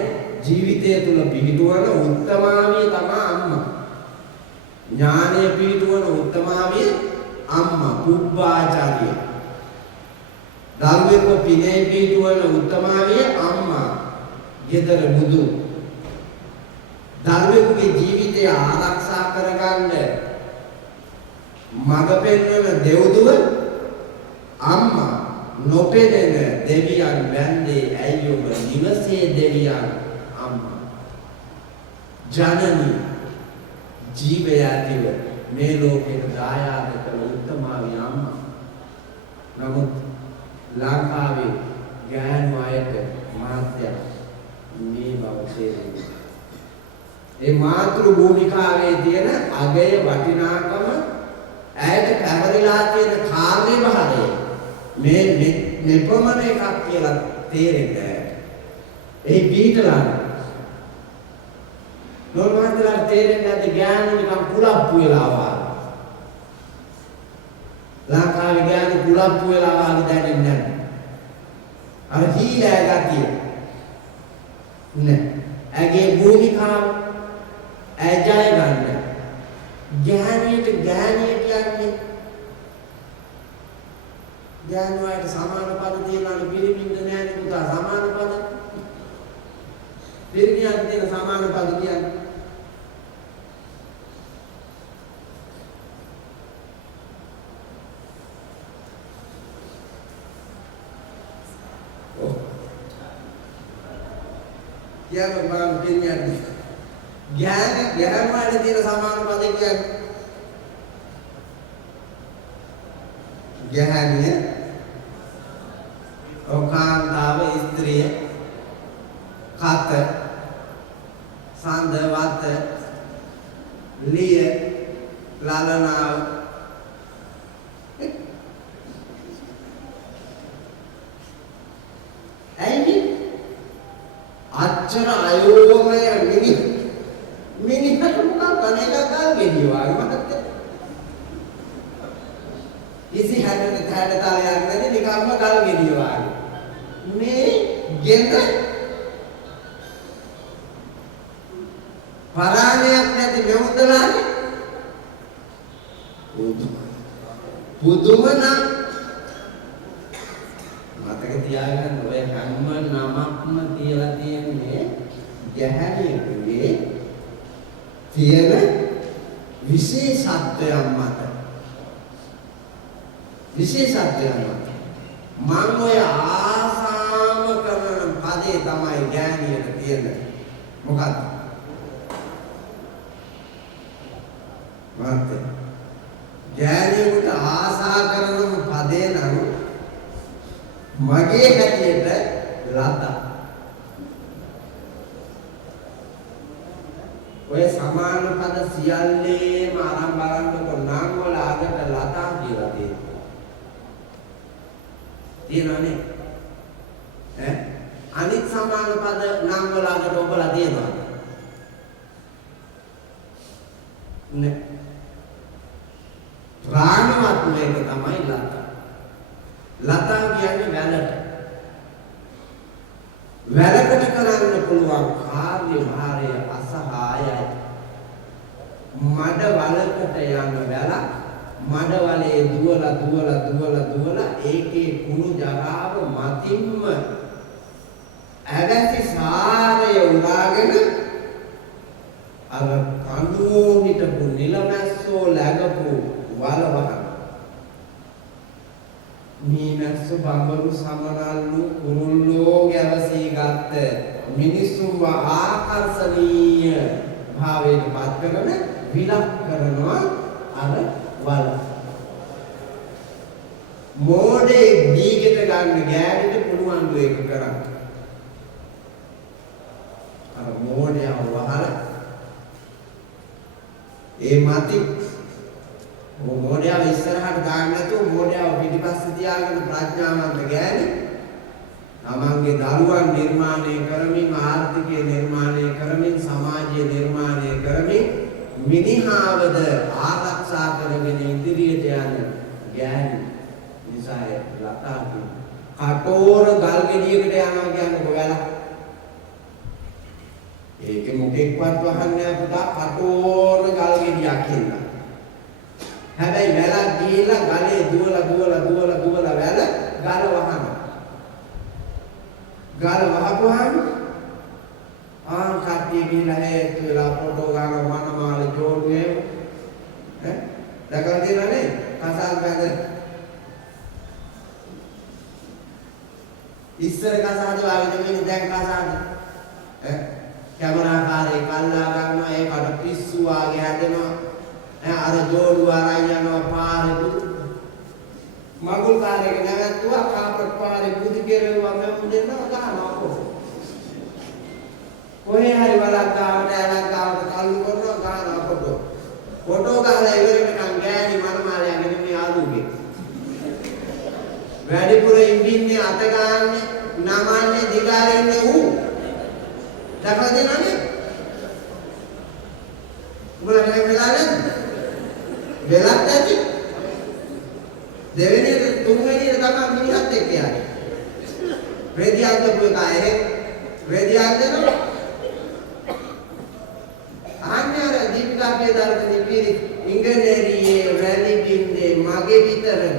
ජීවිතය තුල පිහිටුවන උත්තමාවිය තමයි අම්මා. ඥානය පිහිටුවන උත්තමාවිය අම්මා පුබ්බාචාර්ය. ධර්මයේ පිනේ පිහිටුවන උත්තමාවිය අම්මා. ගෙදර බුදු ධර්මයේ ජීවිතය ආරක්ෂා කරගන්න මඟ පෙන්වන දෙව්දුව අම්මා නොපෙනෙන දෙවියන් වැන්දේ ඇයි ඔබ නිවසේ දෙවියන් අම්මා ජනනි ජීවය ඇතිව මේ ලෝකෙට දායාද කළ උත්තමාවිය අම්මා. නමුත් ලංකාවේ ගෑනු අයට මාත්‍යක් මේ බව තේරෙන්නේ. ඒ මාතෘ භූමිකාවේ තියෙන අගය වටිනාකම ඇයට පැවරිලා තියෙන කාර්ය භාරය මේ මෙපමණ එකක් කියලා තේරෙන්නේ. ඒ පිටලා නෝර්මන්දලා තේරෙන්නේ නැති ඥාන නිකම් කුලප්පු වෙලා ආවා. ලංකාවේ ඥාන කුලප්පු වෙලා ආවා දැනෙන්නේ නැහැ. අර හීලා ගතිය නෑ. ඇගේ භූමිකාව ඇජය ගන්න. ඥානියට කියන්නේ ඥානවලට සමාන පද තියනවා පිළිමින්ද නෑ නේ පුතා සමාන පද. පිළිමියන් තියෙන සමාන පද කියන්නේ Yang orang dunia ni, gian mana dia sama pada gian, gian ni, orang tahu istri, kata, sandawat, liat, lalanau. අච්චර අයෝමය මිනිහට මොකක් අනේක ගල් ගෙඩිය වගේ මතකද? ඉසි හැදෙන තාලයක් නැති නිකම්ම ගල් ගෙඩිය වගේ. මේ ගෙන්න පරාණයක් නැති මෙවුන්දලානේ. පුදුම නම් මතක තියාගන්න ඔය හැම නමක්ම තියලා තියෙන්නේ ගැහැණියෙකුගේ තියෙන විශේෂත්වයක් මත. විශේෂත්වයක් මම ඔය ආසාම කරන පදේ තමයි ගෑනියට තියෙන්නේ. මොකක්ද? වාර්තේ. ගෑනියට ආසා කරන පදේ නම් මගේ හැටියට ලතා. ඔය සමාන පද සියල්ලේම අරන් බලන්නකො නම් වල ආගට ලතා කියලා තියෙනවා. තියෙනවනේ. අනිත් සමාන පද නම් වල ආගට ඔබලා තියෙනවා. නේ. ප්‍රාණවත් මේක තමයි ලතා. ලතා කියන්නේ වැලට. වැලකට කරන්න පුළුවන් කාර්ය භාරය අසහායයි. මඩ වලකට යන වැල මඩ වලේ දුවලා ඒකේ කුණු ජරාව මතින්ම ඇවැසි සාරය උරාගෙන අර කඳුෝ හිටපු නිලමැස්සෝ läගපු වලවහන මීමැස්ස බඹරු සමනල්ලු කුරුල්ලෝ ගැවසී ගත්ත මිනිසුන්ව ආකර්ෂණීය භාවයට පත් කරන විලක් කරනවා අර වල. මෝඩේ දීගෙට ගන්න ගෑනිට පුළුවන් ඒක කරන්න. අර මෝඩයව වහලා ඒ මති මොඩියාව ඉස්සරහට දාන්න නැතුව මොඩියාව පිටිපස්සේ තියාගෙන ප්‍රඥාවන්ත ගෑණි තමන්ගේ දරුවන් නිර්මාණය කරමින් ආර්ථිකය නිර්මාණය කරමින් සමාජය නිර්මාණය කරමින් මිනිහාවද ආරක්ෂා කරගෙන ඉදිරියට යන ගෑණි නිසා ලතා කටෝර ගල් ගෙඩියකට යනවා කියන්නේ කොහොමද? ඒක මොකෙක්වත් වහන්නේ පුතා කටෝර ගල් ගෙඩියක් කියනවා. හැබැයි වැලක් ගිහිල්ලා ගලේ දුවලා වැල ගල වහනවා. ගල වහපුවාම කට්ටිය ගිහිල්ලා හේතු වෙලා ෆොටෝ ගන්න මනමාලේ ජෝඩුවේ දැකලා තියෙනනේ කසාද බඳ ඉස්සර කසාද වාගේ දෙන්නේ දැන් කසාද කැමරාකාරයෙක් අල්ලා ගන්නවා ඒකට පිස්සු වාගේ හැදෙනවා අර ජෝඩුව අරන් යනවා පාරේ මගුල් කාර්යයක නැවතුවා කාපට් පාරේ බුදු කෙරෙව්වා මම දෙන්නවා ගන්නවා කොහේ හරි වලක් ගාවට කල්ලු කරනවා ගන්නවා ෆොටෝ ගහලා ඉවර වෙනකන් ගෑණි මනමාලයාගෙන මේ ආදුගේ වැඩිපුර ඉඳින්නේ අත ගන්නනේ නමන්නේ දිගාරින්නේ ඌ දැකලා දෙනවනේ උඹලා දැන් වෙලා නැද්ද වෙලක් ඇති දෙවෙනි තුන්වෙනි තමයි මිනිහත් එක්ක යන්නේ රෙදියක් දපු එක ඇහෙ රෙදියක් දෙනවා ආන්‍යර දීපිකාගේ දර්ශනි පිරි ඉංග්‍රීසියේ රැලි බින්දේ මගේ විතරද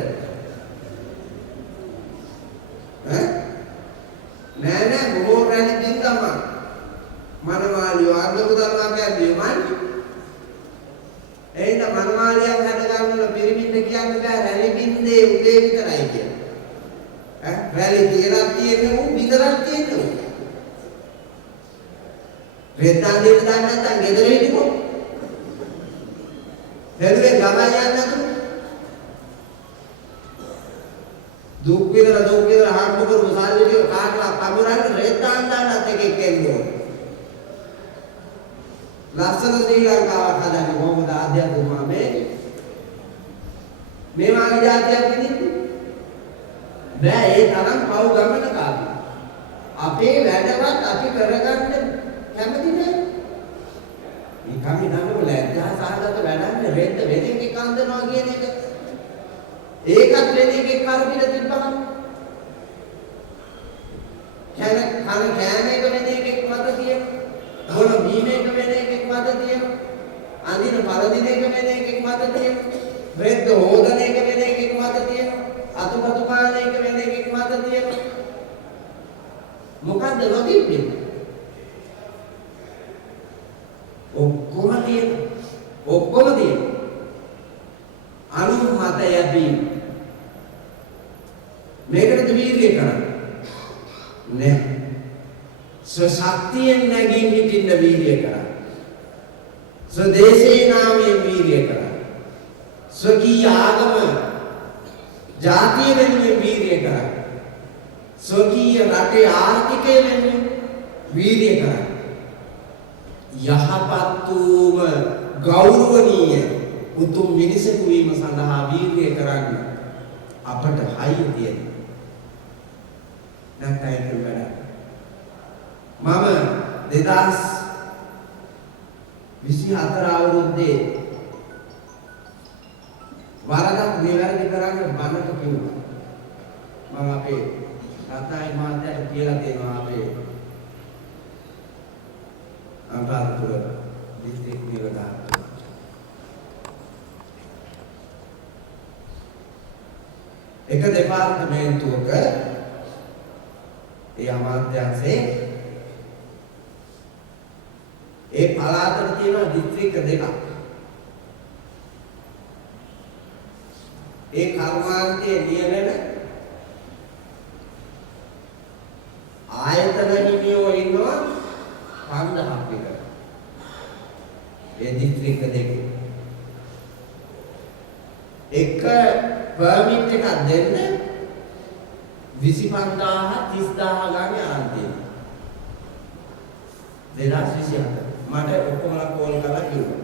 නෑ බොහෝ රැලි බින්දම මනමාලියෝ අග්ගපු ධර්මයක් දියමන්නේ එහෙනම් මනමාලියක් හද ගන්නල පිරිමින්ද කියන්නේ බෑ රැලි බින්දේ උදේ විතරයි කියන්නේ රැලි තියලා තියෙන්නේ උන් විතරක් තියෙන්නේ උන් රෙද්දන් දෙන්න දන්නේ නැත්නම් ගෙදර හිටපො හෙළුවේ ගමන් යන්න නැතුව දුක් විඳලා හම්බ කරපු සල්ලි ටික කාටවත් පමුරන්න රෙද්දන් දාන්නත් එකෙක් එන්නේ ලස්සන ශ්‍රී ලංකාවක් හදන්නේ කොහොමද ආධ්‍යාත්මිකව මේ වාගේ જાතියක් විදිහට බෑ ඒ තරම් පව් ගමන කාගේ අපේ වැඩවත් අපි කරගන්න කැමති නෑ මේ කමි නංගම ලැජ්ජා සහගත වැඩන්නේ රෙද්ද වෙදෙකේ කන්දනවා කියන එක ඒකත් වෙදෙකේ කරපිට තිබ්බම කෑමේක වෙදෙකේ මත තියෙනවා මොන බීමේක වෙදෙකේ මත තියෙනවා අඳින පළදිනේක වෙදෙකේ මත තියෙනවා රෙද්ද හොදන එක වෙදෙකේ මත තියෙනවා අතුපතු පාන එක වෙදෙකේ මත තියෙනවා මොකද්ද ලොකින්නේ ඔක්කොම තියෙනවා අනුමත යැපීම මේකටද වීර්යය කරන්නේ නෑ. ස්වශක්තියෙන් නැගී හිටින්න වීර්යය කරන්නේ. ස්වදේශේ නාමයෙන් වීර්යය කරන්නේ. ස්වකීය ආගම ජාතිය වෙනුවෙන් වීර්යය කරන්නේ. ස්වකීය රටේ ආර්ථිකය වෙනුවෙන් වීර්යය කරන්නේ. යහපත් වූම ගෞරවනීය උතුම් මිනිසෙකු වීම සඳහා වීර්යය කරන්න අපට හයිය තියෙනවා. නැත්නම් ඒක වැඩ. මම 2024 අවුරුද්දේ වරදක් නිවැරදි කරන්න බණට කිව්වා. මම අපේ රත්නායි මහත්තයාට කියලා දෙනවා අපේ අනුරාධපුර දිස්ත්‍රික් නිලධාරීන්. එක දෙපාර්තමේන්තුවක ඒ අමාත්‍යාංශයේ ඒ පළාතට තියෙන දිස්ත්‍රික්ක දෙකක්. ඒ කර්මාන්තයේ නියැලෙන ආයතන හිමියෝ ඉන්නවා 5000ක් විතර. ඒ දිස්ත්‍රික්ක දෙකේ එක පර්මිට් එකක් දෙන්න 25000 30000 ගානේ ආන් තියෙනවා. 2024 මට ඔක්කොම කෝල් කරලා කිව්වා.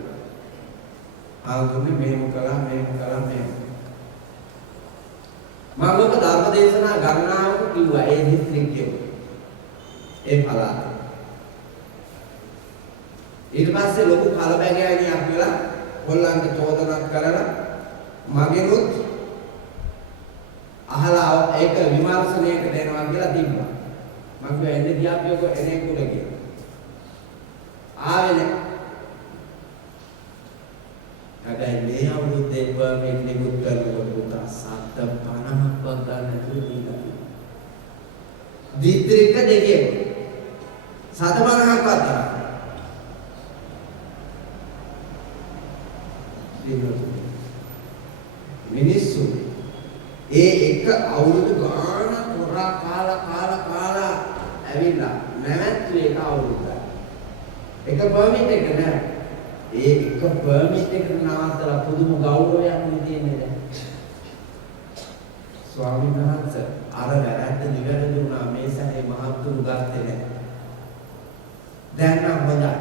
ආගමේ මෙහෙම කළා මෙහෙම මම ඔබ ධර්ම දේශනා ගණනාවක කිව්වා ඒ දිස්ත්‍රික්කයේ ඒ පළාත. ඊට පස්සේ ලොකු කලබගෑනියක් වෙලා කොල්ලන්ට චෝදනාවක් කරලා මගෙනුත් අහලා ඒක විමර්ශනයකට දෙනවා කියලා තිබ්බා. මම කිව්වා එන්නේ දියාපියක එනේ කුල කියලා. ආවේ නැහැ. හැබැයි මේ අවුරුද්දේ පර්මිට් නිකුත් කරනකොට පුතා 750ක් වත් ගන්න නැතුව දීලා තියෙනවා. දිස්ත්‍රික්ක දෙකේ 750ක් වත් මිනිස්සු ඒ එක අවුරුදු ගාන පොරා කාලා ඇවිල්ලා නැවැත්තු එක අවුරුද්දක්. එක පර්මිට් එක නෑ. ඒ එක පර්මිට් එකට නවත්තලා පුදුම ගෞරවයක් තියෙන්නේ දැන්. ස්වාමීන් වහන්සේ අර වැරද්ද නිවැරදි වුණා මේ සැරේ මහත්තුරු ගත්තේ නෑ. දැන් නම් හොඳයි.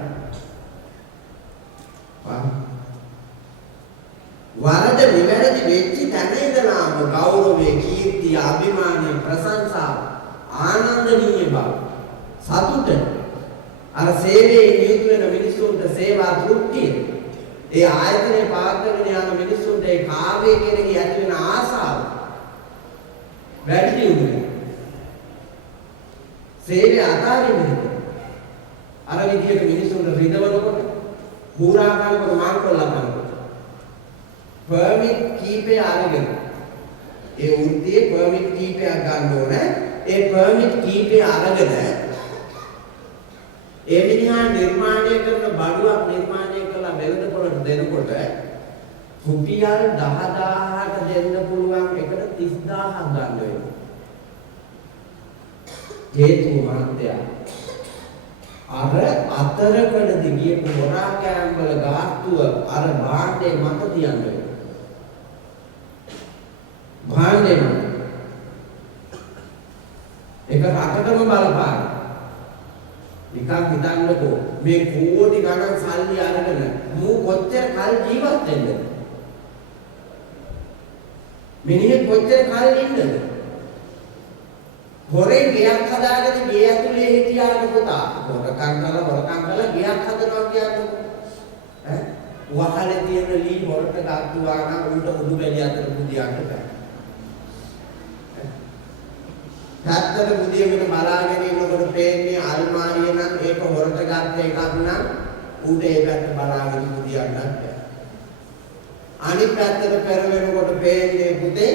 වරද නිවැරදි වෙච්ච තැන ඉඳලාම ගෞරවයේ කීර්තිය අභිමානය ප්‍රශංසාව ආනන්දනීය බව සතුට අර සේවයේ නියුත් වෙන මිනිසුන්ට සේවා තෘප්තිය ඒ ආයතනයේ පාත්‍රගෙන යන මිනිසුන්ට ඒ කාර්යය කෙරෙහි ඇති වෙන ආසාව වැඩි දියුණුව සේවය අතාරින්න අර විදියට මිනිසුන්ට රිදවනකොට හුරා ගන්නකොට මාංකොල්ලා කරනවා පර්මිට් කීපය අරගෙන ඒ වෘත්තියේ පර්මිට් කීපයක් ගන්න ඕනේ ඒ පර්මිට් කීපය අරගෙන ඒ මිනිහා නිර්මාණය කරන බඩුවක් නිර්මාණය කරලා වෙළඳ පොළට දෙනකොට රුපියල් 10000ට දෙන්න පුළුවන් එකට 30000ක් ගන්න වෙනවා හේතුව මහත්තයා අර අතරකඩදී ගියපු හොරා කෑම් වල ගාස්තුව අර භාණ්ඩේ මත තියන්නේ භාණ්ඩේ ඒක රටටම බලපාන නිකන් හිතන්නකෝ මේ කෝටි ගණන් සල්ලි අරගෙන මූ කොච්චර කල් ජීවත් වෙන්නද මිනිහෙක් කොච්චර කල් ඉන්නද හොරේ ගයක් හදාගෙන ගේ ඇතුලේ හිටියාට පුතා හොරකම් කරලා ගයක් හදනවා කියන්නේ ඈ වහලේ තියෙන ලී හොරට ගත්තා නම් උන්ට උඩු බැලිය අතර පුදියන්න බෑ තාත්තට පුදියකට බලාගෙන ඉන්නකොට පේන්නේ අල්මාරිය නම් ඒක හොරට ගත්ත එකක් නම් උඩ ඒ පැත්ත බලාගෙන පුදියන්නත් බෑ අනිත් පැත්තට පෙරවෙනකොට පේන්නේ පුතේ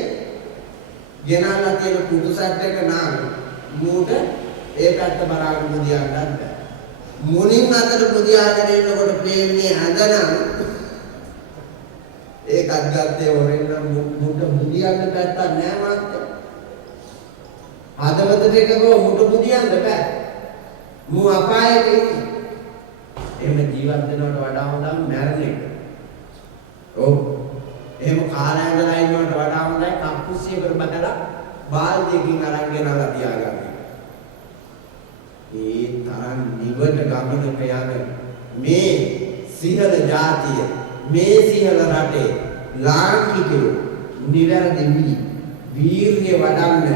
ගෙනල්ලා තියෙන කුඩු සැට් එක නම් මූට ඒ පැත්ත බලාගෙන පුදියන්නත් බෑ මුණින් අතට පුදියාගෙන ඉන්නකොට පේන්නේ හදනම් ඒකත් ගත්තේ හොරෙන් නම් මුට පුදියන්න පැත්තක් නෑ මාත් හදවතට එකක මුට පුදියන්න බෑ. මූ අපායට ඉන්නේ. එහෙම ජීවත් වෙනවට වඩා හොඳම මැරෙන එක. ඔව්. එහෙම කාලයන්දලා ඉන්නවට වඩා හොඳයි කප්පුසියකට බදලා බාල්දියකින් අරන් ගෙනලා තියාගන්න. ඒ තරම් නිවට ගමනක යන මේ සිහල ජාතිය මේ සිහල රටේ ලාංකිකයෝ නිවැරදි වීර්ය වඩන්න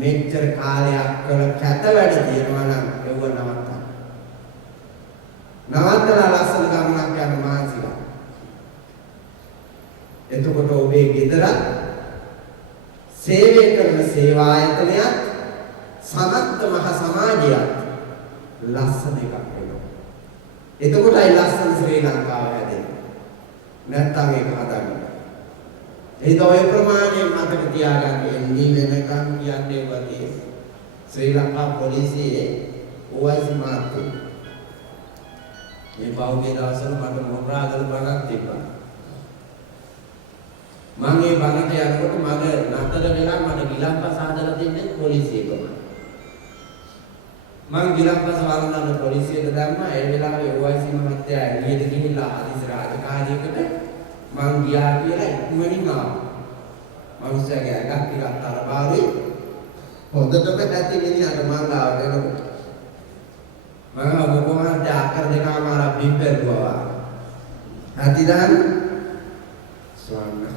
මෙච්චර කාලයක් කළ කැත වැඩ තියෙනවා නම් ඒව නවත්තන්න. නවත්තලා ලස්සන ගමනක් යන මානසිකව. එතකොට ඔබේ ගෙදර සේවය කරන සේවා ආයතනයක් සමස්ත මහ සමාජයක් ලස්සන එකක් වෙනවා. එතකොටයි ලස්සන ශ්‍රී ලංකාව හැදෙන්නේ. නැත්තම් ඒක හදන්න. ඒක ඔය ප්‍රමාණයෙන් මතක තියාගන්න එන්නේ වෙනකම් කියන්නේ වගේ ශ්‍රී ලංකා පොලිසියේ OIC මාත්තු මේ පෞද්ගලික දවසවල මට මොරාගල බණක් තිබ්බා. මම මේ බණට යනකොට මගේ නතර වෙලා මට ගිලම්පස හදලා දෙන්නේ පොලිසියකම. මම ගිලම්පස වළඳන පොලිසියට දැම්මා. ඒ වෙලාවේ OIC මහත්තයා එළියට ගිහිල්ලා ආදිස් රාජකාරියකට මං ගියා කියලා ඉක්මනින් ආවා. මනුස්සයාගේ ඇඟක් ටිකක් තරබාරුයි. හොඳටම නැති මිනිහට මං ආවට එනකොට. මම මොකමද ආකර දෙකමාර බිම්බෙරුවා. හදිදාන් ස්වාමීන්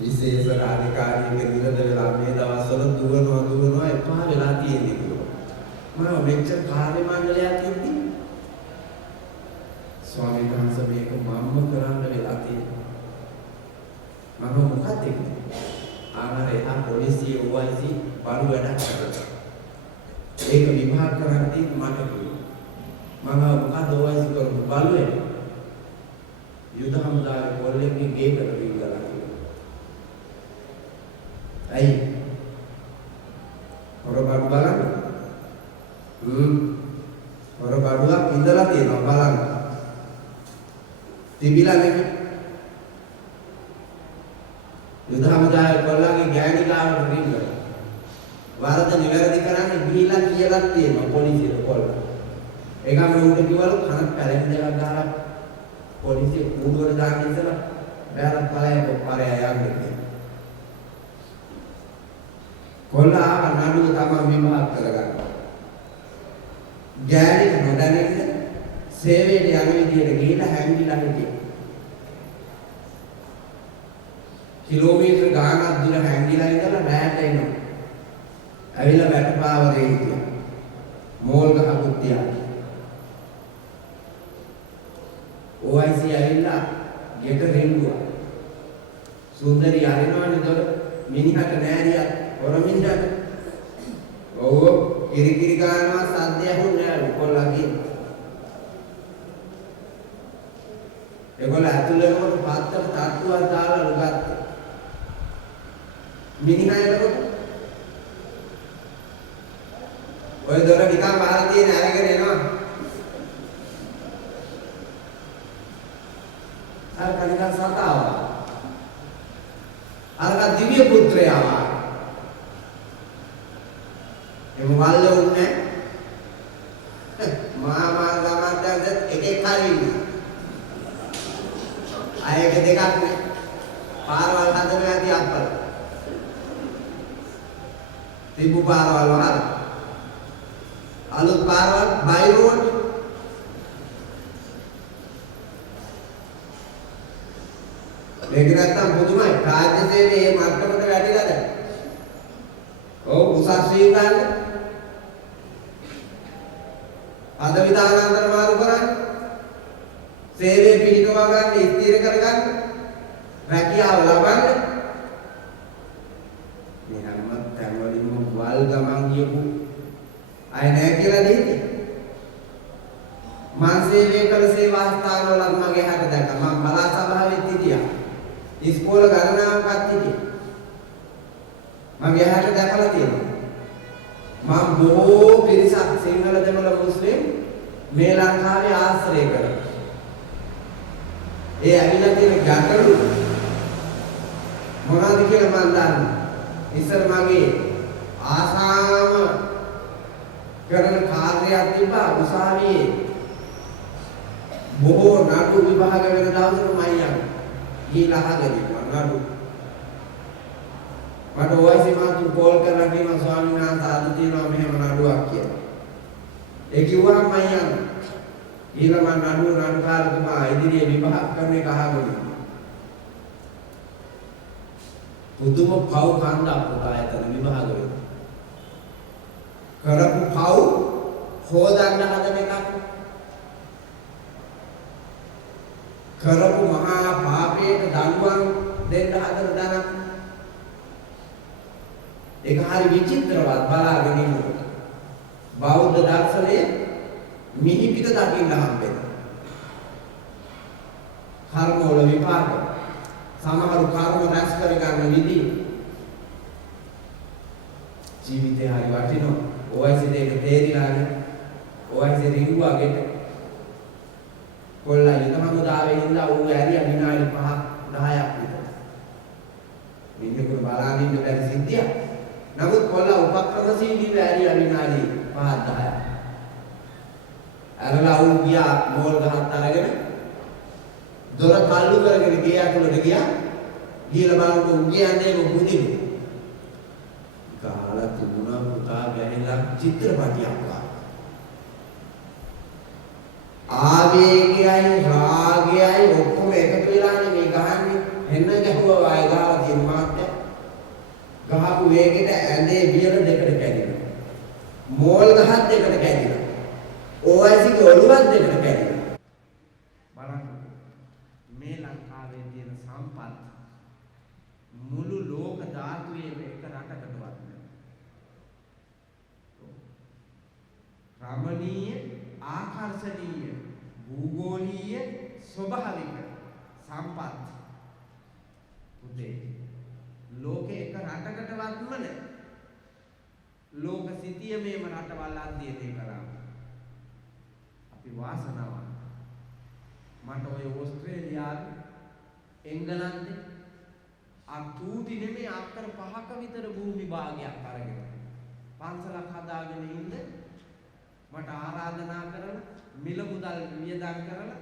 විශේෂ රාජකාරියක නිරත වෙලා මේ දවස්වල දුවනවා එපා වෙලා තියෙන්නේ කියලා. මම මෙච්චර කාර්ය මණ්ඩලයක් ඉද්දි ස්වාමීන් වහන්සේ මේක මම්ම කරන්න වෙලා තියෙනවා. මම මොකක්ද කියන්නේ? ආනර එහා පොලිසිය OIC බඩු වැඩක් කරලා. ඒක විභාග කරද්දී මට කිව්වා. මම මොකද OIC කරපු බලුවේ? යුද හමුදාවේ පොල්ලෙන්ගේ ගේකට විල්ලා කිව්වා. ඇයි? හොරබඩු බලන්න. හොරබඩුවක් ඉඳලා තියෙනවා බලන්න. තිබිලා නෙමෙයි. යුද හමුදාවේ පොල්ලන්ගේ ගෑණිකාවට විල්ලා. වරද නිවැරදි කරන්නේ ගිහිලා කියලා තියෙනවා පොලිසියට පොල්ල. ඒකම උඩ කිව්වලු කන පැලෙන් දෙකක් ගහලා පොලිසිය කූඩුවට දාන්න ඉස්සලා බෑරක් පළය යන්නේ. කොල්ල ආව නඩුව තමයි විභාග කරගන්නවා. ගෑණි නොදැනෙන්න සේවයට යන විදියට ගිහිලා හැංගිලා හිටියේ. කිලෝමීටර් ගානක් දුර හැංගිලා ඉඳලා රැට එනවා. ඇවිල්ලා වැටපාවරේ හිටියා. මෝල් ගහකුත් තියා. OIC ඇවිල්ලා ගෙට රෙන්ගුවා. සුන්දරි අරිනවනේ දොර මිනිහට නෑරියා හොරමින්දට. ඔව් කිරිකිරි ගන්නවා සද්ද ඇහුන්නේ නෑ කොල්ලගේ. ඒගොල්ලෝ ඇතුළේකට පාත්තට තට්ටුවක් දාලා ලුගත්තා. මිනිහා එනකොට ඔය දොර නිකන් වහලා තියෙන අරගෙන එනවා. අර කනිකන් සතාව. අරක දිව්‍ය පුත්‍රයා. එමු වල්ල උන්නේ. මාමා ගමන්ට එකේ කරින්න. ආයෙක දෙකක් නේ. පාරවල් හදන ඇති අප්පල. තිබු පාරවල් වහලා. අලුත් පාරවල් බයිරෝඩ් මේක නැත්තම් පුදුමයි රාජ්‍ය සේවයේ මට්ටමට වැඩිලා දැන්. ඔව් උසස් වීගන්න අද විධානාන්තර මාරු කරන්නේ සේවයේ පිළිකවා ගන්න ස්ථිර කරගන්න රැකියාව ලබන්න මේ හැම තැන්වලින්ම වල් ගමන් කියපු අය නැහැ කියලා දෙන්නේ. මං සේවය කළ සේවා ස්ථානවල මගේ හැට දැක්කා. මම බලා සභාවෙත් හිටියා. ඉස්කෝල ගණනාවක්වත් හිටියා. මගේ හැට දැකලා තියෙනවා. මම බොහෝ පිරිසක් සිංහල දෙමළ මුස්ලිම් මේ ලංකාවේ ආශ්‍රය කරා. ඒ ඇවිල්ලා තියෙන ගැටලු මොනවද කියලා මම දන්නවා. ඉස්සර මගේ ආසාම කරන කාර්යයක් තිබ්බා උසාවියේ බොහෝ නඩු විභාග වෙන දවසක මම යන්නේ. ගිහලා අහගෙන ඉන්නවා නඩු. මට ඔයසි මාතු කෝල් කරලා කියනවා ස්වාමීන් වහන්සේ අද තියෙනවා මෙහෙම නඩුවක් කියලා. ඒ කිව්වා මම යන්නේ. ඊළඟ නඩුකාරතුමා ඉදිරියේ විභාග කරන එක අහගෙන ඉන්නවා. පුදුම පව් කන්දක් පුතා එතන විභාග වෙනවා. කරපු පව් හොදන්න හදන එකක්. කරපු මහා පාපයට දඬුවම් දෙන්න හදන දණක්. ඒක හරි විචිත්‍රවත් බලාගෙන ඉන්නකොට. බෞද්ධ දර්ශනයේ මිහිපිට දකින්න හම්බෙනවා. කර්ම වල විපාක. සමහරු කර්ම රැස් කර ගන්න විදිහ. ජීවිතේ හරි වටිනවා. ඔයසි දෙක තේරිලානේ. ඔයසි රිංගුවාගෙට කොල්ලා යතම මුදාවේ ඉඳලා ඌ ඇරියා විනාඩි 5ක් 10ක් විතර. මිනිහෙකුට බලාගෙන ඉන්න බැරි සිද්ධියක්. නමුත් කොල්ලා උපක්‍රමශීලීව ඇරියා විනාඩි 5ක් 10ක්. අරලා ඌ ගියා මෝල් ගහත් අරගෙන දොර තල්ලු කරගෙන ගේ ඇතුළට ගියා. ගිහලා බලනකොට ඌ කියන්නේ මොකුදිනු. කාලා තිබුණා පුතා ගැහිලා චිත්‍රපටියක් වගේ. ආවේගයයි රාගයයි ඔක්කොම එකතු වෙලානේ මේ ගහන්නේ. එන්න ගැහුවා වාය ගාලා තියෙන මාත්‍ය. ගහපු වේගෙට ඇඳේ වියර දෙකට කැඩිලා. මෝල් ගහක් දෙකට කැඩිලා. ඕයිසිගේ ඔළුවක් දෙකට කැඩිලා. බලන්න මේ ලංකාවේ තියෙන සම්පත් මුළු ලෝක ධාතුවේම එක රටකටවත් නැහැ. රමණීය ආකර්ෂණීය භූගෝලීය ස්වභාවික සම්පත් පුතේ ලෝකේ එක රටකටවත් නැහැ. ලෝක සිටියමේම රටවල් අධ්‍යයනය කරා. අපි වාසනාවන්ත. මට ඔය ඕස්ට්‍රේලියාවේ එංගලන්තේ අතුටි නෙමෙයි අක්කර 5ක විතර භූමි භාගයක් අරගෙන පන්සලක් හදාගෙන ඉන්න මට ආරාධනා කරලා මිල මුදල් වියදම් කරලා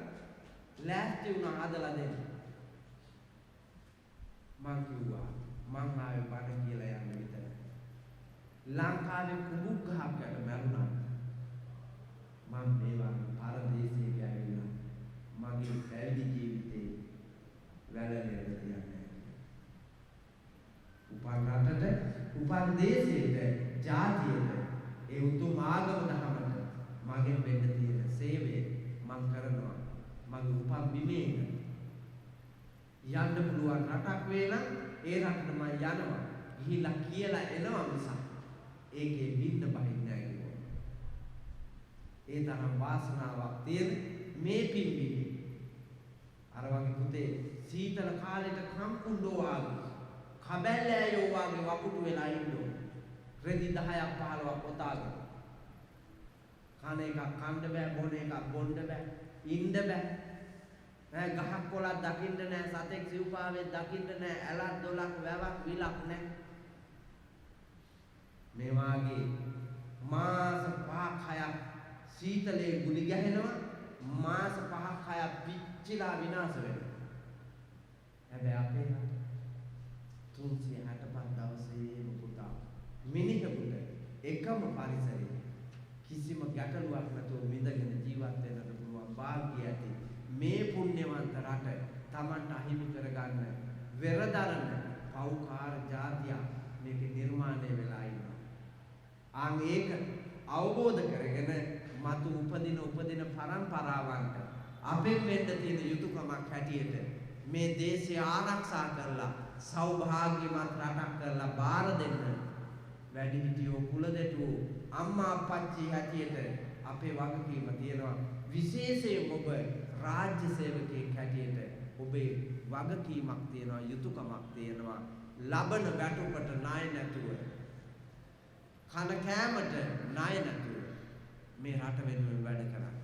ලෑස්ති වුණා හදලා දෙන්න. මං කිව්වා මං ආවේ බණ කියලා යන්න විතරයි. ලංකාවේ කුඹුක් ගහක් යට මැරුණා. මං මේ වගේ පරදේශයේ ගෑවිලා මගේ පැවිදි ජීවිතේ වැළලෙන්න තියන්නේ. උපන් රටට, උපන් දේශයට, ජාතියට ඒ උතුම් ආගම දහමට මගෙන් වෙන්න තියෙන සේවය මං කරනවා. මගේ උපන් බිමේ යන්න පුළුවන් රටක් වේ නම් ඒ රටට මම යනවා. ගිහිල්ලා කියලා එනවා මිසක් ඒකේ බින්න බහින්නේ නැහැ කිව්වා. ඒ තරම් වාසනාවක් තියෙන මේ පින්බිමේ අර වගේ පුතේ සීතල කාලෙට කම්කුණ්ඩෝ ආගේ කබැල්ලෑයෝ වගේ වකුටු වෙලා ඉන්නෝ. රෙදි 10ක් 15ක් පොතාගෙන. කන එකක් කන්න බෑ, බොන එකක් බොන්න බෑ, ඉන්න බෑ. ගහක් කොළක් දකින්න නෑ, සතෙක් සිව්පාවෙත් දකින්න නෑ, ඇලක් දොලක් වැවක් විලක් නෑ. මේ වාගේ මාස 5ක් 6ක් සීතලේ ගුලි ගැහෙනවා, මාස 5ක් 6ක් පිච්චිලා විනාශ වෙනවා. හැබැයි අපේ 365 දවසේම පුතා මිනිහෙකුට එකම පරිසරයේ කිසිම ගැටලුවක් නැතුව විඳගෙන ජීවත් වෙන්නට පුළුවන් වාග්ය ඇති මේ පුණ්‍යවන්ත රට Tamanට අහිමි කරගන්න වෙරදරන පෞකාර ජාතිය මේක නිර්මාණය වෙලා ඉන්නවා. ආන් ඒක අවබෝධ කරගෙන මතු උපදින පරම්පරාවන්ට අපෙන් වෙන්න තියෙන යුතුයකමක් හැටියට මේ දේශය ආරක්ෂා කරලා සෞභාග්‍යමත් රටක් කරලා බාර දෙන්න වැඩිහිටියෝ කුලදෙටුවෝ අම්මා අප්පච්චි හැටියට අපේ වගකීම තියෙනවා. විශේෂයෙන් ඔබ රාජ්‍ය සේවකයෙක් හැටියට ඔබේ වගකීමක් තියෙනවා, යුතුයකමක් තියෙනවා. ලබන වැටුපට ණය නැතුව, කන කෑමට ණය නැතුව මේ රට වෙනුවෙන් වැඩ කරන්න.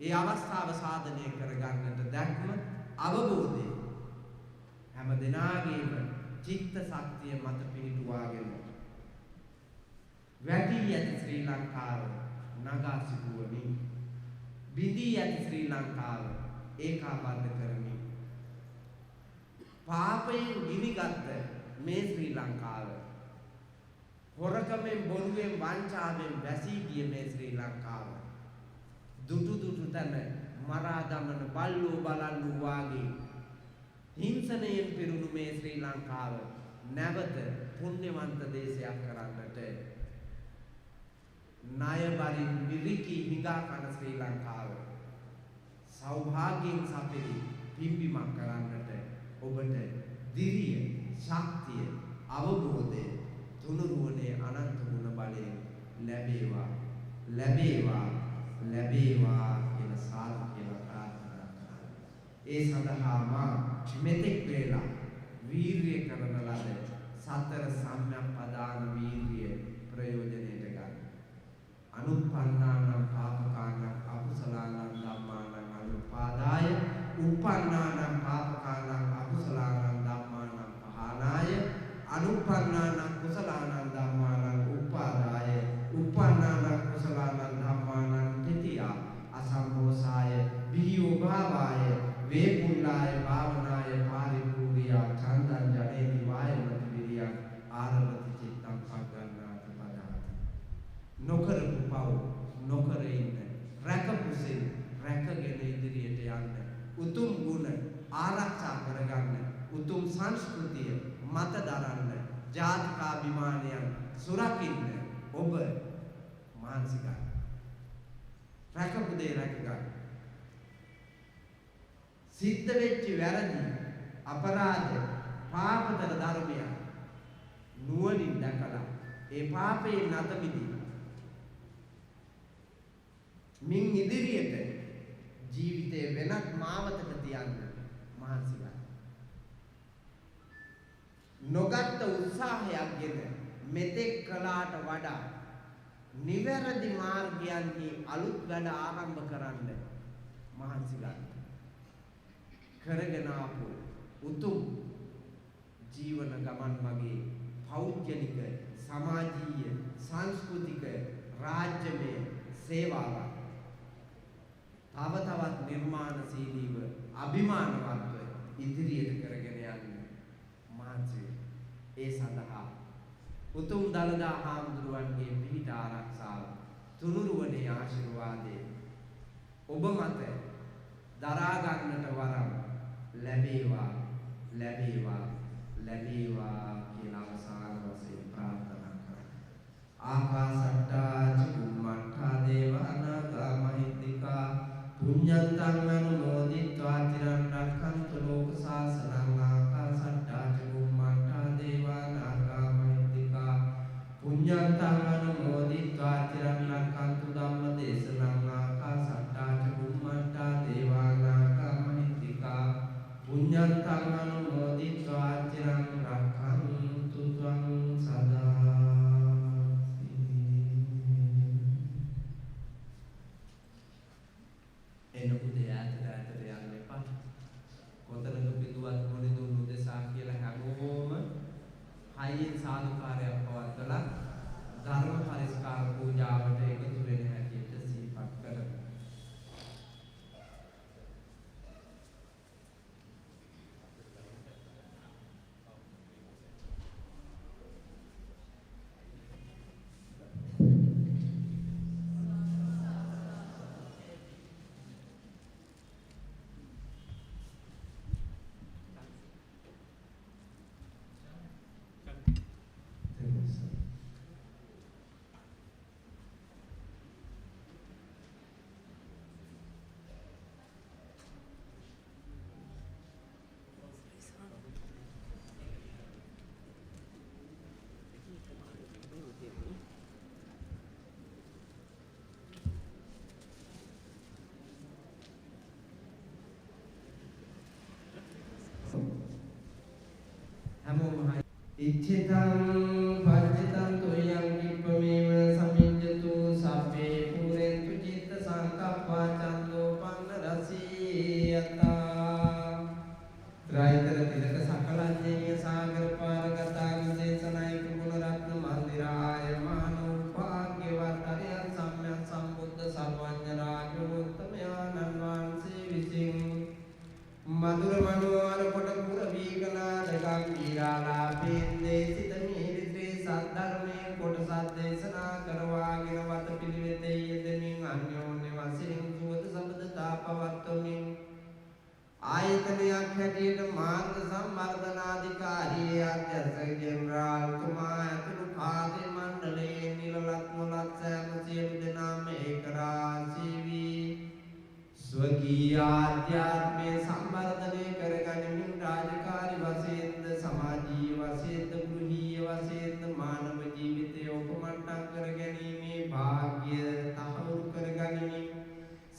ඒ අවස්ථාව සාධනය කරගන්නට දැක්ම අවබෝධය හැම දිනාගේම චිත්ත ශක්තිය මත පිහිටුවාගෙන වැඩි යති ශ්‍රී ලංකාව නගා සිටුවමින් බිඳී යති ශ්‍රී ලංකාව ඒකාබද්ධ කරමින් පාපයෙන් ගිනිගත් මේ ශ්‍රී ලංකාව හොරකමෙන් බොරුවෙන් වංචාවෙන් වැසී ගිය මේ ශ්‍රී ලංකාව දුටු තැන මරා දමන බල්ලෝ බලන්නු වාගේ හිංසනයෙන් පිරුණු මේ ශ්‍රී ලංකාව නැවත පුණ්‍යවන්ත දේශයක් කරන්නට ණය බරින් විරිකී හිඟා කන ශ්‍රී ලංකාව සෞභාග්‍යයෙන් සපිරි පිම්බිමක් කරන්නට ඔබට දිරිය ශක්තිය අවබෝධය තුනුරුවනේ අනන්ත ගුණ බලයෙන් ලැබේවා කියන සාදු කියලා ප්‍රාර්ථනා කරා. ඒ සඳහා මා මෙතෙක් වේලා වීරිය කරන ලද සතර සම්‍යක් පදාන වීරිය ප්‍රයෝජනෙට ගන්න. අනුප්පන්නානම් පාපකානම් අකුසලානම් ධම්මානම් අනුපාදාය උප්පන්නානම් පාපකානම් අකුසලානම් ධම්මානම් පහනාය අනුප්පන්නානම් කුසලානම් ධම්මානම් උපාදාය උප්පන්නානම් කුසලානම් ධම්මානම් තිතියා අසම්භෝසාය බිහියෝ භාවාය වේපුල්ලාය භාවනාය පාරිපූර්ණියා චන්දං ජනේති වායමති විරියං ආරවති චිත්තං පග්ගන්නාති පදාති නොකරපු පව් නොකර ඉන්න රැකපු සිල් රැකගෙන ඉදිරියට යන්න උතුම් ගුණ ආරක්ෂා කරගන්න උතුම් සංස්කෘතිය මත දරන්න ජාතිකාභිමානයන් සුරකින්න ඔබ මානසිකයි රැකපු දේ රැකගන්න සිද්ධ වෙච්ච වැරදි අපරාධ පාපතර ධර්මය නුවණින් දැකලා ඒ පාපේ නැත මිදී මින් ඉදිරියට ජීවිතේ වෙනත් මාවතක තියන්න මහන්සිලා නොගත් උත්සාහයක් ගෙන මෙතෙක් කළාට වඩා නිවැරදි මාර්ගයන්හි අලුත් වැඩ ආරම්භ කරන්න මහන්සිලා කරගෙන ආපු උතුම් ජීවන ගමන් වගේ පෞද්ගලික සමාජීය සංස්කෘතික රාජ්‍යමය සේවාවක් තව තවත් නිර්මාණශීලීව අභිමානවත්ව ඉදිරියට කරගෙන යන්න මහන්සි ඒ සඳහා උතුම් දළදා හාමුදුරුවන්ගේ පිහිට ආරක්ෂාව තුනුරුවනේ ආශිර්වාදයේ ඔබ මත දරා ගන්නට වරම් ලැබේවා කියලා අවසාන වශයෙන් ප්‍රාර්ථනා කරා. ආකාසට්ටා චුම්මට්ටා දේවානාගා මහිද්దికා පුඤ්ඤන්තං අනුමෝදිत्वा තිරං රක්ඛන්තු ලෝක සාසනං ආකාසට්ටා චුම්මට්ටා දේවානාගා මහිද්దికා පුඤ්ඤන්තං අනුමෝදිत्वा තිරං රක්ඛන්තු ධම්ම දේශනං ආකාසට්ටා චුම්මට්ටා දේවානාගා මහිද්దికා පුඤ්ඤන්තං අනුමෝදිत्वा තිරං රක්ඛන්තු ත්වං සදා හයියෙන් සාදුකාරයක් පවත්වලා ධර්ම පරිස්කාර පූජාවට එකතු වෙන හැටියට සිහිපත් කරමු. ඉච්ඡිතං පච්චිතං තුයං විප්පමේව සමිඤ්ඤතු සබ්බේ පුරෙන්තු චිත්ත සංකප්පා චන්දෝ පන්න රසීයතා ත්‍රයිතර තිලක සකලඤ්ඤේය සාගර පාරගතාං දේශනයි කුණ රත්න මන්දිරාය මානෝප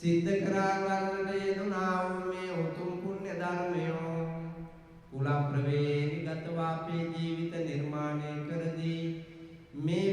සිද්ධ කරගන්නට යෙදුනා වූ මේ උතුම් පුණ්‍ය ධර්මය කුල ප්‍රවේණිගතව අපේ ජීවිත නිර්මාණය කරදී මේ